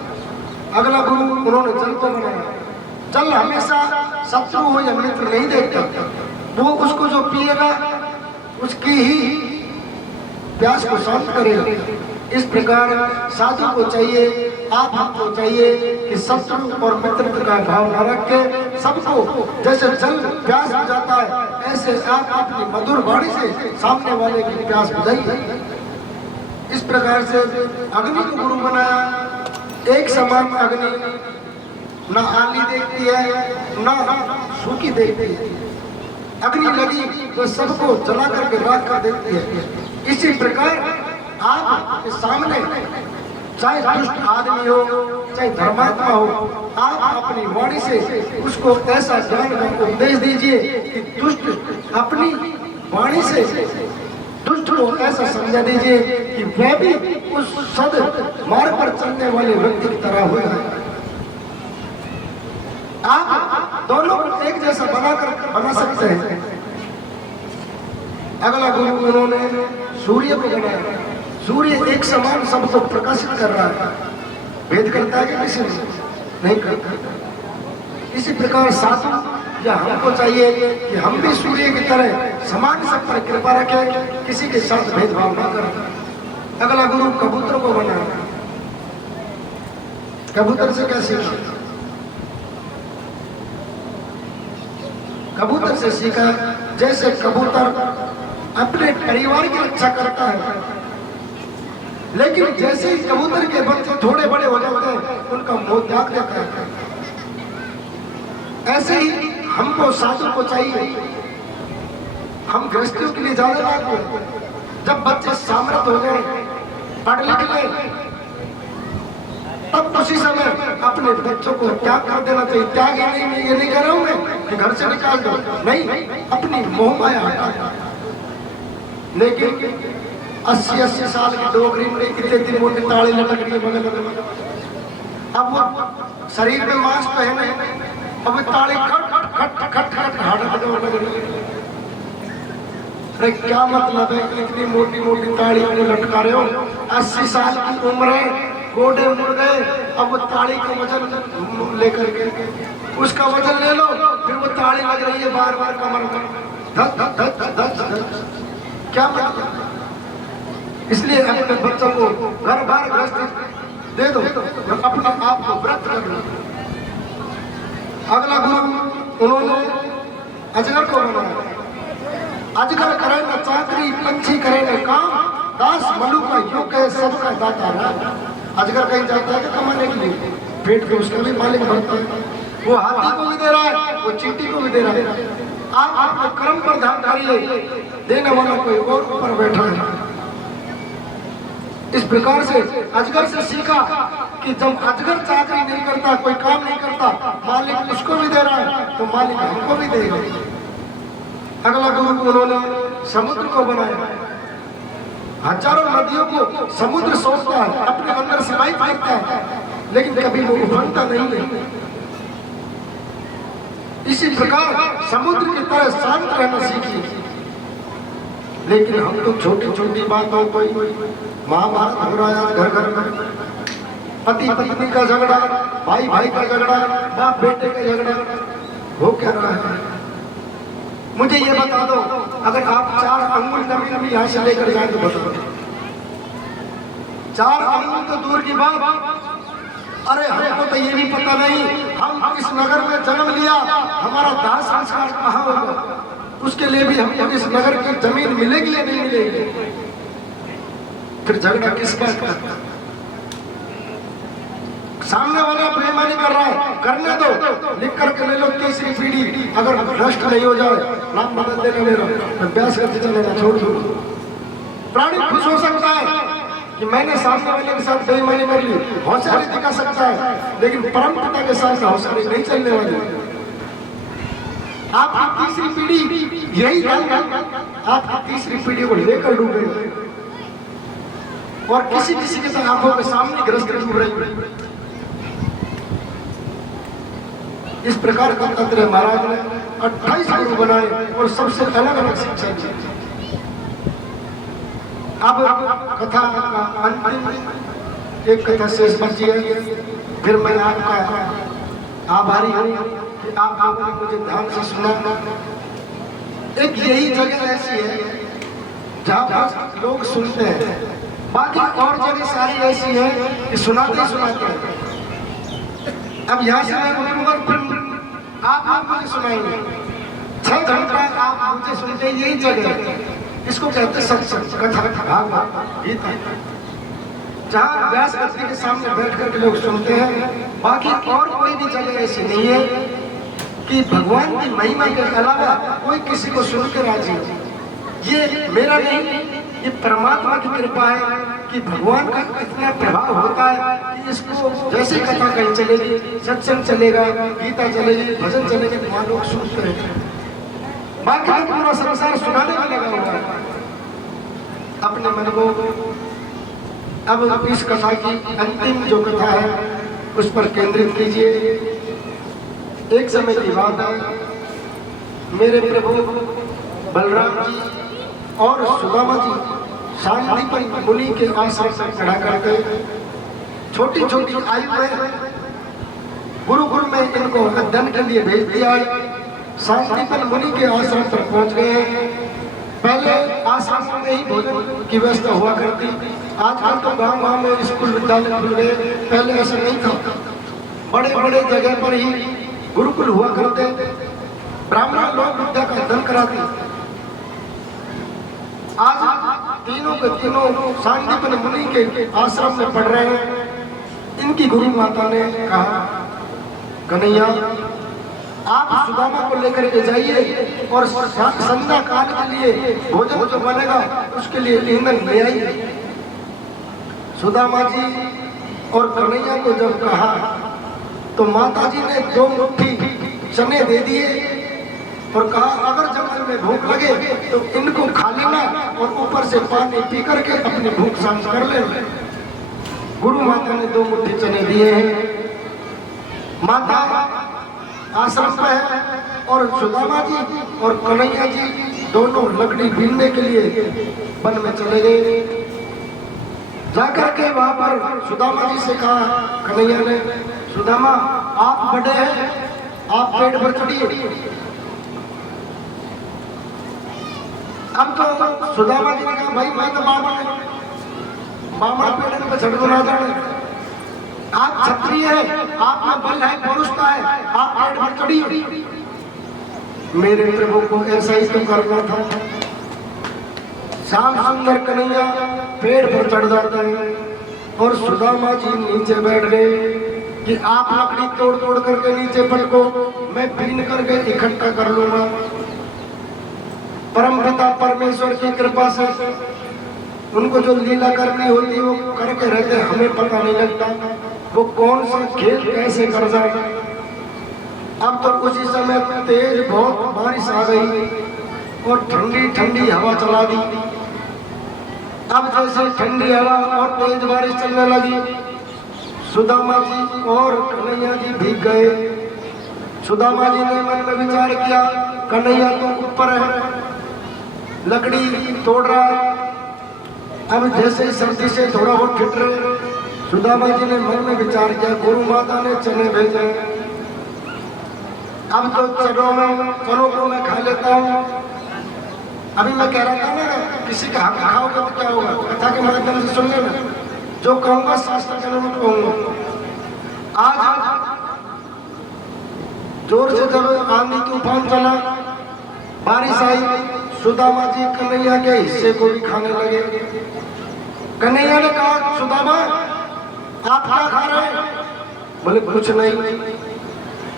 अगला गुरु उन्होंने जल को बनाया। जल हमेशा शत्रु हो या मित्र नहीं देखता, वो उसको जो पिएगा उसकी ही प्यास को शांत करेगा। इस प्रकार साधु को चाहिए, आप हमको चाहिए कि शत्रु और मित्र का भाव न रख के सबको, जैसे जल प्यास बुझाता है, ऐसे आप अपनी मधुर वाणी से सामने वाले की प्यास बुझाइए। इस प्रकार से अग्नि को गुरु बनाया। एक समान अग्नि न आली देखती है न सूखी देखती है। अग्नि लगी तो सबको जला करके राख कर देती है। इसी प्रकार आपके सामने चाहे दुष्ट आदमी हो चाहे धर्मात्मा हो, आप अपनी वाणी से उसको ऐसा ज्ञान का उपदेश दीजिए कि दुष्ट अपनी वाणी से दुष्ट को ऐसा समझा दीजिए कि वह भी उस सद मार्ग पर चलने वाले व्यक्ति की तरह हो जाए। आप दोनों को एक जैसा बना सकते हैं। अगला गुरु उन्होंने सूर्य को बनाया। सूर्य एक समान सबको प्रकाशित कर रहा है, भेद करता है कि किसी नहीं करता। इसी प्रकार साधु या हमको चाहिए कि हम भी सूर्य की तरह समान सब पर कृपा रखें, किसी के साथ भेदभाव न करें। अगला गुरु कबूतर को बनाया। कबूतर से क्या सीखा? कबूतर से सीखा जैसे कबूतर अपने परिवार की रक्षा करता है, लेकिन जैसे ही कबूतर के बच्चे थोड़े बड़े हो जाते हैं उनका मोह त्याग देता है। ऐसे ही हमको साधु को चाहिए। हम गृहस्थियों के लिए ज्यादा लाभ हो, जब बच्चे सामर्थ हो गए, पढ़ लिख गए, तब उसी समय अपने बच्चों को त्याग कर देना चाहिए। त्याग ही नहीं, ये नहीं कह रहा हूं मैं कि घर से निकाल दो, नहीं, अपनी मोह माया हटा। लेकिन 80-80 साल की डोगरी में इतने मोटे ताले लटक रही है बगल में, अब वो शरीर में मांस पहने, अब ताले खट खट हाथ लग रही है। अरे क्या मतलब है इतनी मोटी मोटी ताड़ी को लटका रहे हो? 80 साल की उम्र है, गोडे मुड़ गए, अब वो ताड़ी का वजन लेकर के उसका वजन ले लो, फिर वो ताड़ी लग रही है बार बार कमर में, धक धक धक धक धक। क्या मतलब? इसलिए अपने बच्चों को घर बार ग्रस्त दे दो, अपने आप को व्रत कर लो। अगला गुरु उन्होंने अजगर को बनाया। अजगर करे न चाकरी, पंछी करे न काम, दास मलू का योग है सबका दाता राम। अजगर कहीं जाता है कि कमाने के लिए, पेट के उसका भी मालिक बनता है। वो हाथी को भी दे रहा है, वो चींटी को भी दे रहा है। आप अपने कर्म पर ध्यान डालिए, देने वाला कोई और ऊपर बैठा है। इस प्रकार से अजगर से सीखा कि जब अजगर चाकरी नहीं करता, कोई काम नहीं करता, मालिक उसको भी दे रहा है तो मालिक हमको भी देगा। अगला गुरु उन्होंने समुद्र को बनाया। हजारों नदियों को समुद्र सोचता है, अपने अंदर समाहित करता है, लेकिन कभी वो उफनता नहीं है। इसी प्रकार समुद्र की तरह शांत रहना सीखिए। लेकिन हम तो छोटी छोटी बातों को, महाभारत हो रहा है घर घर में, पति पत्नी का झगड़ा, भाई भाई का झगड़ा, बाप बेटे का झगड़ा, वो क्या रहा है। मुझे ये बता दो, अगर आप 4 अंगुल नमी यहाँ से लेकर जाए तो बताओ, 4 अंगुल तो दूर की बात, अरे हमको तो ये भी पता नहीं हम इस नगर में जन्म लिया, हमारा दाह संस्कार कहाँ होगा, उसके लिए भी हमको इस नगर की जमीन मिलेगी या नहीं मिलेगी। फिर झगड़ा किस बात का। सामने वाला बेईमानी कर रहा है, करने दो, लिख करके ले लो। तीसरी पीढ़ी अगर नष्ट नहीं हो जाए, नाम बदल देना मेरा, मैं ब्यास करके चलेगा, छोड़ दो। प्राणी खुश हो सकता है कि मैंने सामने वाले के साथ बेईमानी कर ली, होशियारी दिखा सकता है, लेकिन परम पिता के साथ होशियारी नहीं चलने वाली। आपकी तीसरी पीढ़ी यही आपकी तीसरी पीढ़ी को लेकर डूबे, और किसी किसी के तो आंखों के सामने ग्रस्त डूब रही। इस प्रकार दत्तात्रेय महाराज ने 28 गुरु बनाए और सबसे अलग अलग शिक्षा दी। अब कथा का अंतिम एक कथा शेष बची है। फिर मैं आपका आभारी हूँ कि आप लोगों ने मुझे ध्यान से सुना। एक यही जगह ऐसी है जहाँ पर लोग सुनते हैं, बाकी और जगह सारी ऐसी है कि सुनाते ही सुनाते हैं। अब यहाँ से मैं उठूंगा, फिर आप लोग मुझे सुनाएंगे। 6 घंटा आप मुझे सुनते, यही जगह, इसको कहते हैं सत्संग, कथा, भागवत, गीता, जहाँ व्यास गद्दी के सामने बैठ करके लोग सुनते हैं। बाकी और कोई भी जगह ऐसी नहीं है कि भगवान की महिमा के अलावा कोई किसी को सुन के राजी हो। ये मेरा नहीं, ये परमात्मा की कृपा है कि भगवान का इतना प्रभाव होता है कि इसको जैसे कथा कहीं चलेगी, सत्संग चलेगा, गीता चलेगी, भजन चलेगी, तो वहाँ लोग सुनते हैं। बाकी पूरा संसार सुनाने में लगा हुआ है अपने मन को। अब इस कथा की अंतिम जो कथा है उस पर केंद्रित कीजिए। एक समय की बात है, मेरे प्रभु बलराम जी और सुदामा जी शांतिपन मुनि के आश्रम से खड़ा करके छोटी छोटी आयु में गुरुकुल में इनको अध्ययन के लिए भेज दिया है। शांतिपन मुनि के आश्रम पर पहुंच गए हैं। पहले आश्रम में ही भोजन की व्यवस्था हुआ करती, आजकल तो गांव में स्कूल विद्यालय खुल गए, पहले ऐसा नहीं था। बड़े बड़े जगह पर ही गुरुकुल हुआ करते, ब्राह्मण लोग विद्या का अध्ययन कराते। आज तीनों के तीनों शांतिपन मुनि के आश्रम में पढ़ रहे हैं। इनकी गुरु माता ने कहा, कन्हैया आप सुदामा को लेकर के जाइए और संध्या काल के लिए भोजन जो बनेगा उसके लिए ईंधन ले आइए। सुदामा जी और कन्हैया को जब कहा तो माता जी ने 2 मुट्ठी चने दे दिए और कहा, अगर जंगल में भूख लगे तो इनको खा लेना और ऊपर से पानी पी करके अपनी भूख शांत कर लेना। गुरु माता ने 2 मुट्ठी चने दिए हैं। माता आश्रम में है और सुदामा जी और कन्हैया जी दोनों लकड़ी बीनने के लिए वन में चले गए। जाकर के वहां पर सुदामा जी से कहा कन्हैया ने, सुदामा आप बड़े हैं, आप पेड़ पर चढ़िए। अब तो सुदामा जी ने कहा, भाई मैं तो बामण पेड़ पर चढ़ ना जाने, आप क्षत्रिय है, आप में बल है, पौरुषता है, आप पेड़ पर चढ़िए। मेरे प्रभु को ऐसा ही तो करना था। श्याम सुंदर कन्हैया पेड़ पर चढ़ जाते हैं और सुदामा जी नीचे बैठ गए कि आप लकड़ी तोड़ तोड़ करके नीचे पटको, मैं बीन करके इकट्ठा कर लूंगा। परमपिता परमेश्वर की कृपा से उनको जो लीला करनी होती है वो करके रहते, हमें पता नहीं लगता वो कौन सा खेल कैसे कर जाए। अब तो उसी समय तेज बहुत बारिश आ गई और ठंडी ठंडी हवा चला दी। अब जैसे ठंडी हवा और तेज बारिश चलने लगी, सुदामा जी और कन्हैया जी भीग गए। सुदामा जी ने मन में विचार किया, कन्हैया तो ऊपर है, लकड़ी तोड़ रहा है, अब जैसे ही सर्दी से थोड़ा बहुत फिट रहे। सुदामा जी ने मन में विचार किया, गुरु माता ने चने भेजे, अब तो चनों को मैं खा लेता हूँ। अभी मैं कह रहा था ना, किसी का हक खाओगे तो क्या होगा, कथा के माध्यम से सुन लेना, जो कहूँगा शास्त्र के अनुरूप कहूँगा। आज जोर से जब आंधी तूफान चला, बारिश आई, सुदामा जी कन्हैया के हिस्से को भी खाने लगे। कन्हैया ने कहा, सुदामा आप क्या खा रहे हैं? बोले कुछ नहीं।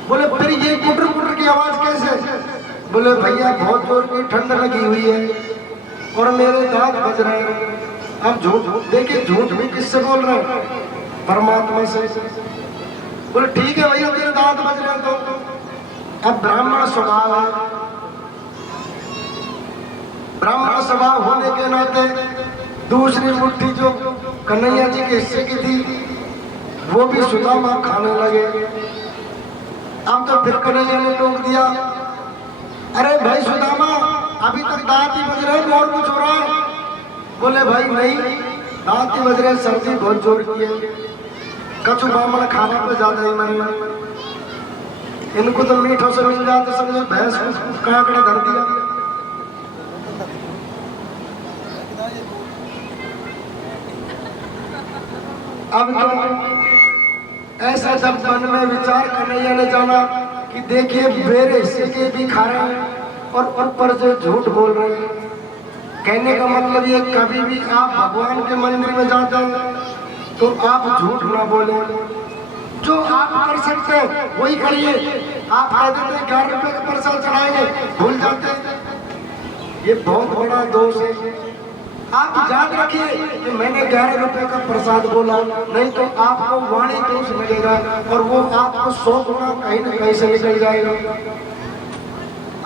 बोले फिर ये कुटर कुटर की आवाज कैसे? बोले भैया बहुत जोर की ठंड लगी हुई है और मेरे दांत बज रहे हैं। अब झूठ देखिए, झूठ भी किससे बोल रहे हैं? परमात्मा से। बोले ठीक है भैया, तेरे दांत बज रहे हैं तो अब ब्राह्मण स्वभाव है, ब्राह्मण स्वभाव होने के नाते दूसरी मुट्ठी जो कन्हैया जी के हिस्से की थी वो भी सुदामा खाने लगे। अब तो फिर कन्हैया ने टोक दिया, अरे भाई सुदामा अभी तक दांत ही बज रहे हैं, और कुछ हो रहा है? बोले भाई नहीं, दांत ही बज रहे, सर्दी बहुत जोर की है, कछु ब्राह्मण खाने पे ज्यादा ही मन है, इनको तो मीठों से मिल जाते, समझो भैंस को कांकड़ा धर दिया। अब तो ऐसा जब मन में विचार कन्हैया ने जाना कि देखिए मेरे हिस्से के भी खा रहे हैं और ऊपर से झूठ बोल रहे हैं। कहने का मतलब ये, कभी भी आप भगवान के मंदिर में जाते हैं तो आप झूठ ना बोले, जो आप कर सकते हैं वही करिए। आप कह देते हैं 11 रुपए का प्रसाद चढ़ाएंगे, भूल जाते हैं, ये बहुत बड़ा दोष है। आप याद रखिए कि मैंने 11 रुपए का प्रसाद बोला, नहीं तो आपको वाणी दोष लगेगा और वो आपको 100 गुना कहीं न कहीं से निकल जाएगा।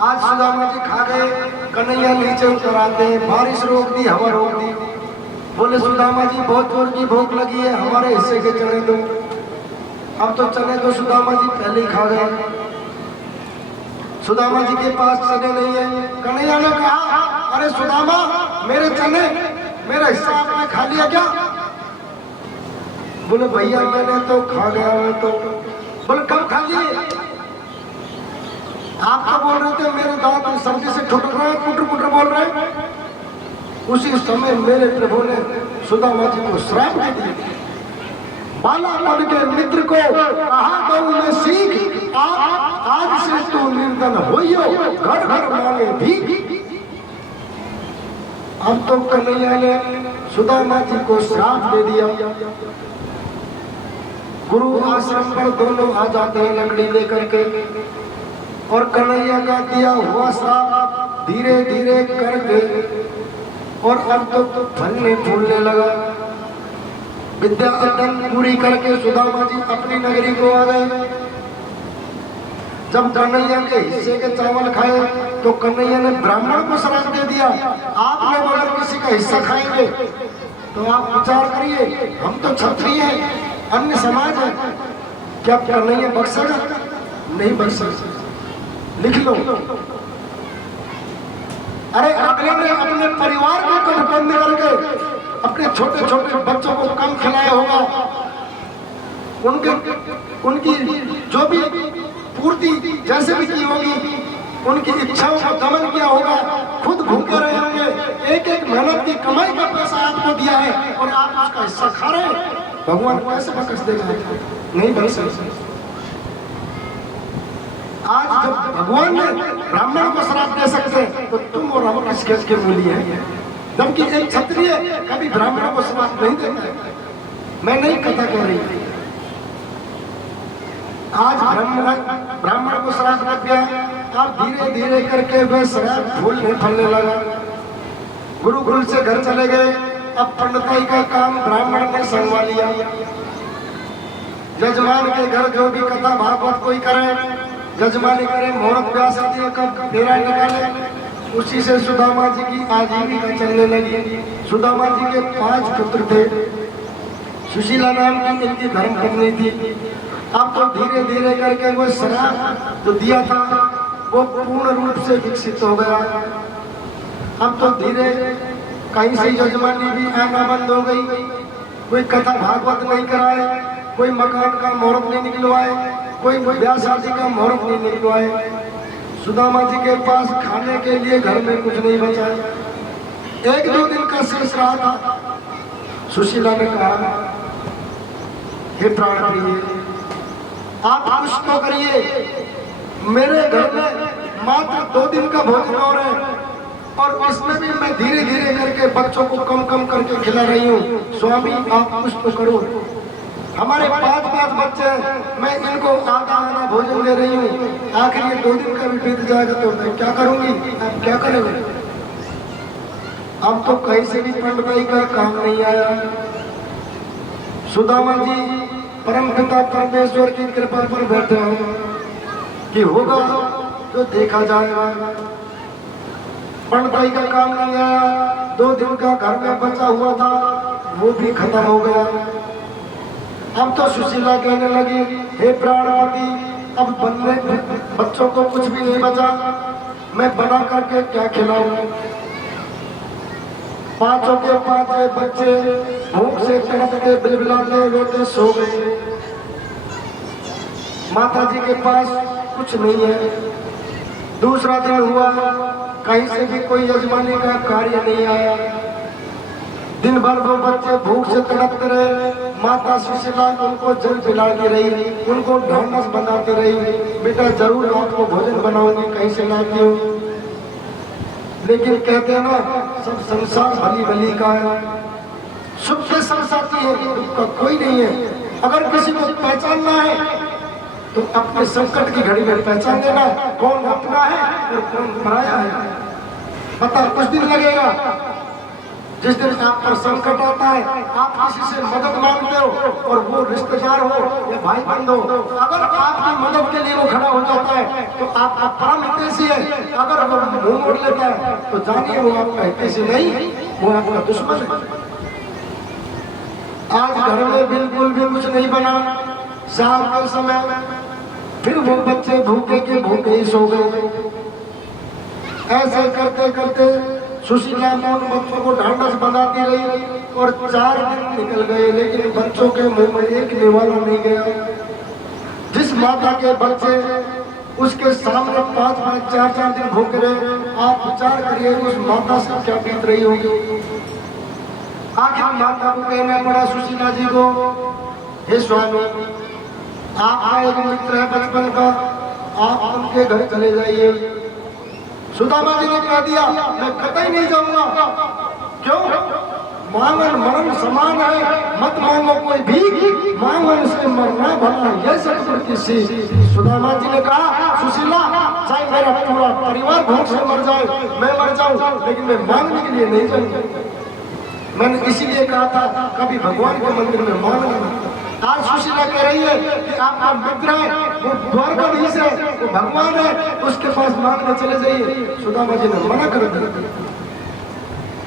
आज सुदामा जी खा गए, कन्हैया नीचे उतर आते हैं, बारिश रोक दी, हवा रोक दी। बोले सुदामा जी बहुत जोर की भूख लगी है, हमारे हिस्से के चने दो। अब तो चने तो सुदामा जी पहले ही खा गए, सुदामा जी के पास चने नहीं है। कन्हैया ने कहा, अरे सुदामा मेरे चने, मेरा हिस्सा आपने खा लिया क्या? बोले भैया मैंने तो खा गया मैं तो। बोले कब खा लिए? आप तो बोल रहे थे मेरे दांत सर्दी से ठुट रहे हैं, कुटर कुटर बोल रहे हैं। उसी समय मेरे प्रभु ने सुदामा जी को श्राप दे दिया, बालापन के मित्र को कहा गौ में सीख, आज से तू निर्धन होइयो, घर घर मांगे भीख। अब तो कन्हैया ने सुदामा जी को श्राप दे दिया। गुरु आश्रम पर दोनों आ जाते हैं लकड़ी लेकर के, और कन्हैया का दिया हुआ श्राप धीरे धीरे करके और अब तो फलने फूलने लगा। विद्या अध्ययन पूरी करके सुदामा जी अपनी नगरी को आ गए। जब कन्हैया के हिस्से के चावल खाए तो कन्हैया ने ब्राह्मण को श्राप दे दिया, आप लोग अगर किसी का हिस्सा खाएंगे तो आप विचार करिए, हम तो क्षत्रिय हैं, अन्य समाज है, क्या कन्हैया बख्शेगा? नहीं बख्शेगा, लिख लो। अरे अगले ने अपने परिवार को कम बंद करके अपने छोटे छोटे बच्चों को कम खिलाया होगा, उनकी जो भी पूर्ति जैसे भी की होगी, उनकी इच्छाओं का दमन किया होगा, खुद भूखे रहे होंगे, एक एक मेहनत की कमाई का पैसा आपको दिया है और आप उसका हिस्सा खा रहे हैं। भगवान कैसे बख्श देगा? नहीं बख्श सकते। आज जब भगवान ने ब्राह्मण को श्राप दे सकते हैं तो तुम और हम किसके मूल्य हैं? जबकि एक क्षत्रिय कभी ब्राह्मण को श्राप नहीं देता है। मैं नहीं कथा कह रही, आज ब्राह्मण को श्राप लग गया। अब धीरे धीरे करके वह श्राप फूलने फलने लगा। गुरुकुल से घर चले गए। अब पंडिताई का काम ब्राह्मण ने संभा लिया। जजमान के घर जो भी कथा भागवत कोई करे, जजमानी करे, मुहूर्त व्यास आदि का फेरा निकाले, उसी से सुदामा जी की आजीविका चलने लगी। सुदामा जी के 5 पुत्र थे। सुशीला नाम की इनकी धर्म पत्नी थी। अब तो धीरे धीरे करके वो श्राप जो दिया था वो पूर्ण रूप से विकसित हो गया। अब तो धीरे कहीं से जजमानी भी आना बंद हो गई। कोई कथा भागवत नहीं कराए, कोई मकान का मुहूर्त नहीं निकलवाए, कोई ब्याह शादी का मुहूर्त नहीं निकलवाए। सुदामा जी के पास खाने के लिए घर में कुछ नहीं बचा। 1-2 दिन का शेष रहा था। सुशीला ने कहा, हे प्राण प्रिय, आप कुछ तो करिए। मेरे घर में मात्र 2 दिन का भोजन हो रहा है और इसमें भी मैं धीरे धीरे करके बच्चों को कम कम करके खिला रही हूँ। स्वामी आप कुछ तो करो। हमारे 5 बच्चे हैं, मैं इनको आधा भोजन दे रही हूँ। आखिर ये 2 दिन का भी बीत जाएगा तो मैं क्या करूँगी? आप क्या करेंगे? अब तो कहीं से भी पंडिताई का काम नहीं आया। सुदामा जी परम पिता परमेश्वर की कृपा पर बैठे हो कि होगा तो देखा जाएगा। पंडिताई का काम नहीं आया। 2 दिन का घर में बचा हुआ था, वो भी खत्म हो गया। अब तो सुशीला कहने लगी, हे प्राणपति, अब बनने बच्चों को कुछ भी नहीं बचा, मैं बना करके क्या खिलाऊं? 5 के 5 बच्चे भूख से तड़पते बिलबिलाते रोते सो गए। माता जी के पास कुछ नहीं है। दूसरा दिन हुआ, कहीं से भी कोई यजमानी का कार्य नहीं आया। दिन भर वो बच्चे भूख से तड़पते रहे। माता सुशीला उनको जल पिलाती रही, उनको ढांढस बनाती रही, बेटा जरूर आपको भोजन बनाऊंगी, कहीं से लाती हूँ। लेकिन कहते हैं ना, सब संसार भली भली का है। सुख के संसाती है, दुख का कोई नहीं है। अगर किसी को पहचानना है तो अपने संकट की घड़ी में पहचान देना कौन अपना है और कौन पराया है। पता कुछ दिन लगेगा। जिस दिन आप पर संकट आता है, आप किसी से मदद मांगते हो और वो रिश्तेदार हो या भाई बंद हो, अगर आपकी मदद के लिए वो खड़ा हो जाता है तो आपका परम हितैषी है। अगर वो मुंह मोड़ लेता है तो जानिए वो आपका हितैषी नहीं, वो आपका दुश्मन है। आज घर में बिल्कुल भी कुछ नहीं बना। शाम के समय फिर वो बच्चे भूखे के भूखे ही सो गए। ऐसे करते करते सुशीला उन बच्चों को ढांढस बनाती रही और 4 दिन निकल गए, लेकिन बच्चों के मुंह में एक निवाला नहीं गया। जिस माता के बच्चे उसके सामने 5-5, 4-4 दिन भूखे रहे, आप विचार करिए उस माता से क्या बीत रही होगी। आखिर माता को कहना पड़ा सुशीला जी को, हे स्वामी, आपका एक मित्र है बचपन का, आप उनके घर चले जाइए। सुदामा जी ने कह दिया, मैं कतई नहीं जाऊंगा। क्यों? मांगन मरण समान है, मत मांगो कोई भीख, मांगन से मरना भला, यह सतगुरु की सीख। सुदामा जी ने कहा, सुशीला, चाहे मेरा पूरा परिवार भूख से मर जाए, मैं मर जाऊं, लेकिन मैं मांगने के लिए नहीं जाऊंगा। मैंने इसीलिए कहा था कभी भगवान के मंदिर में मांगना। आज सुशीला कह रही है कि आपका मित्र है, वो द्वारकाधीश है, वो भगवान है, उसके पास मांगने चले जाइए। सुदामा जी ने मना कर दिया।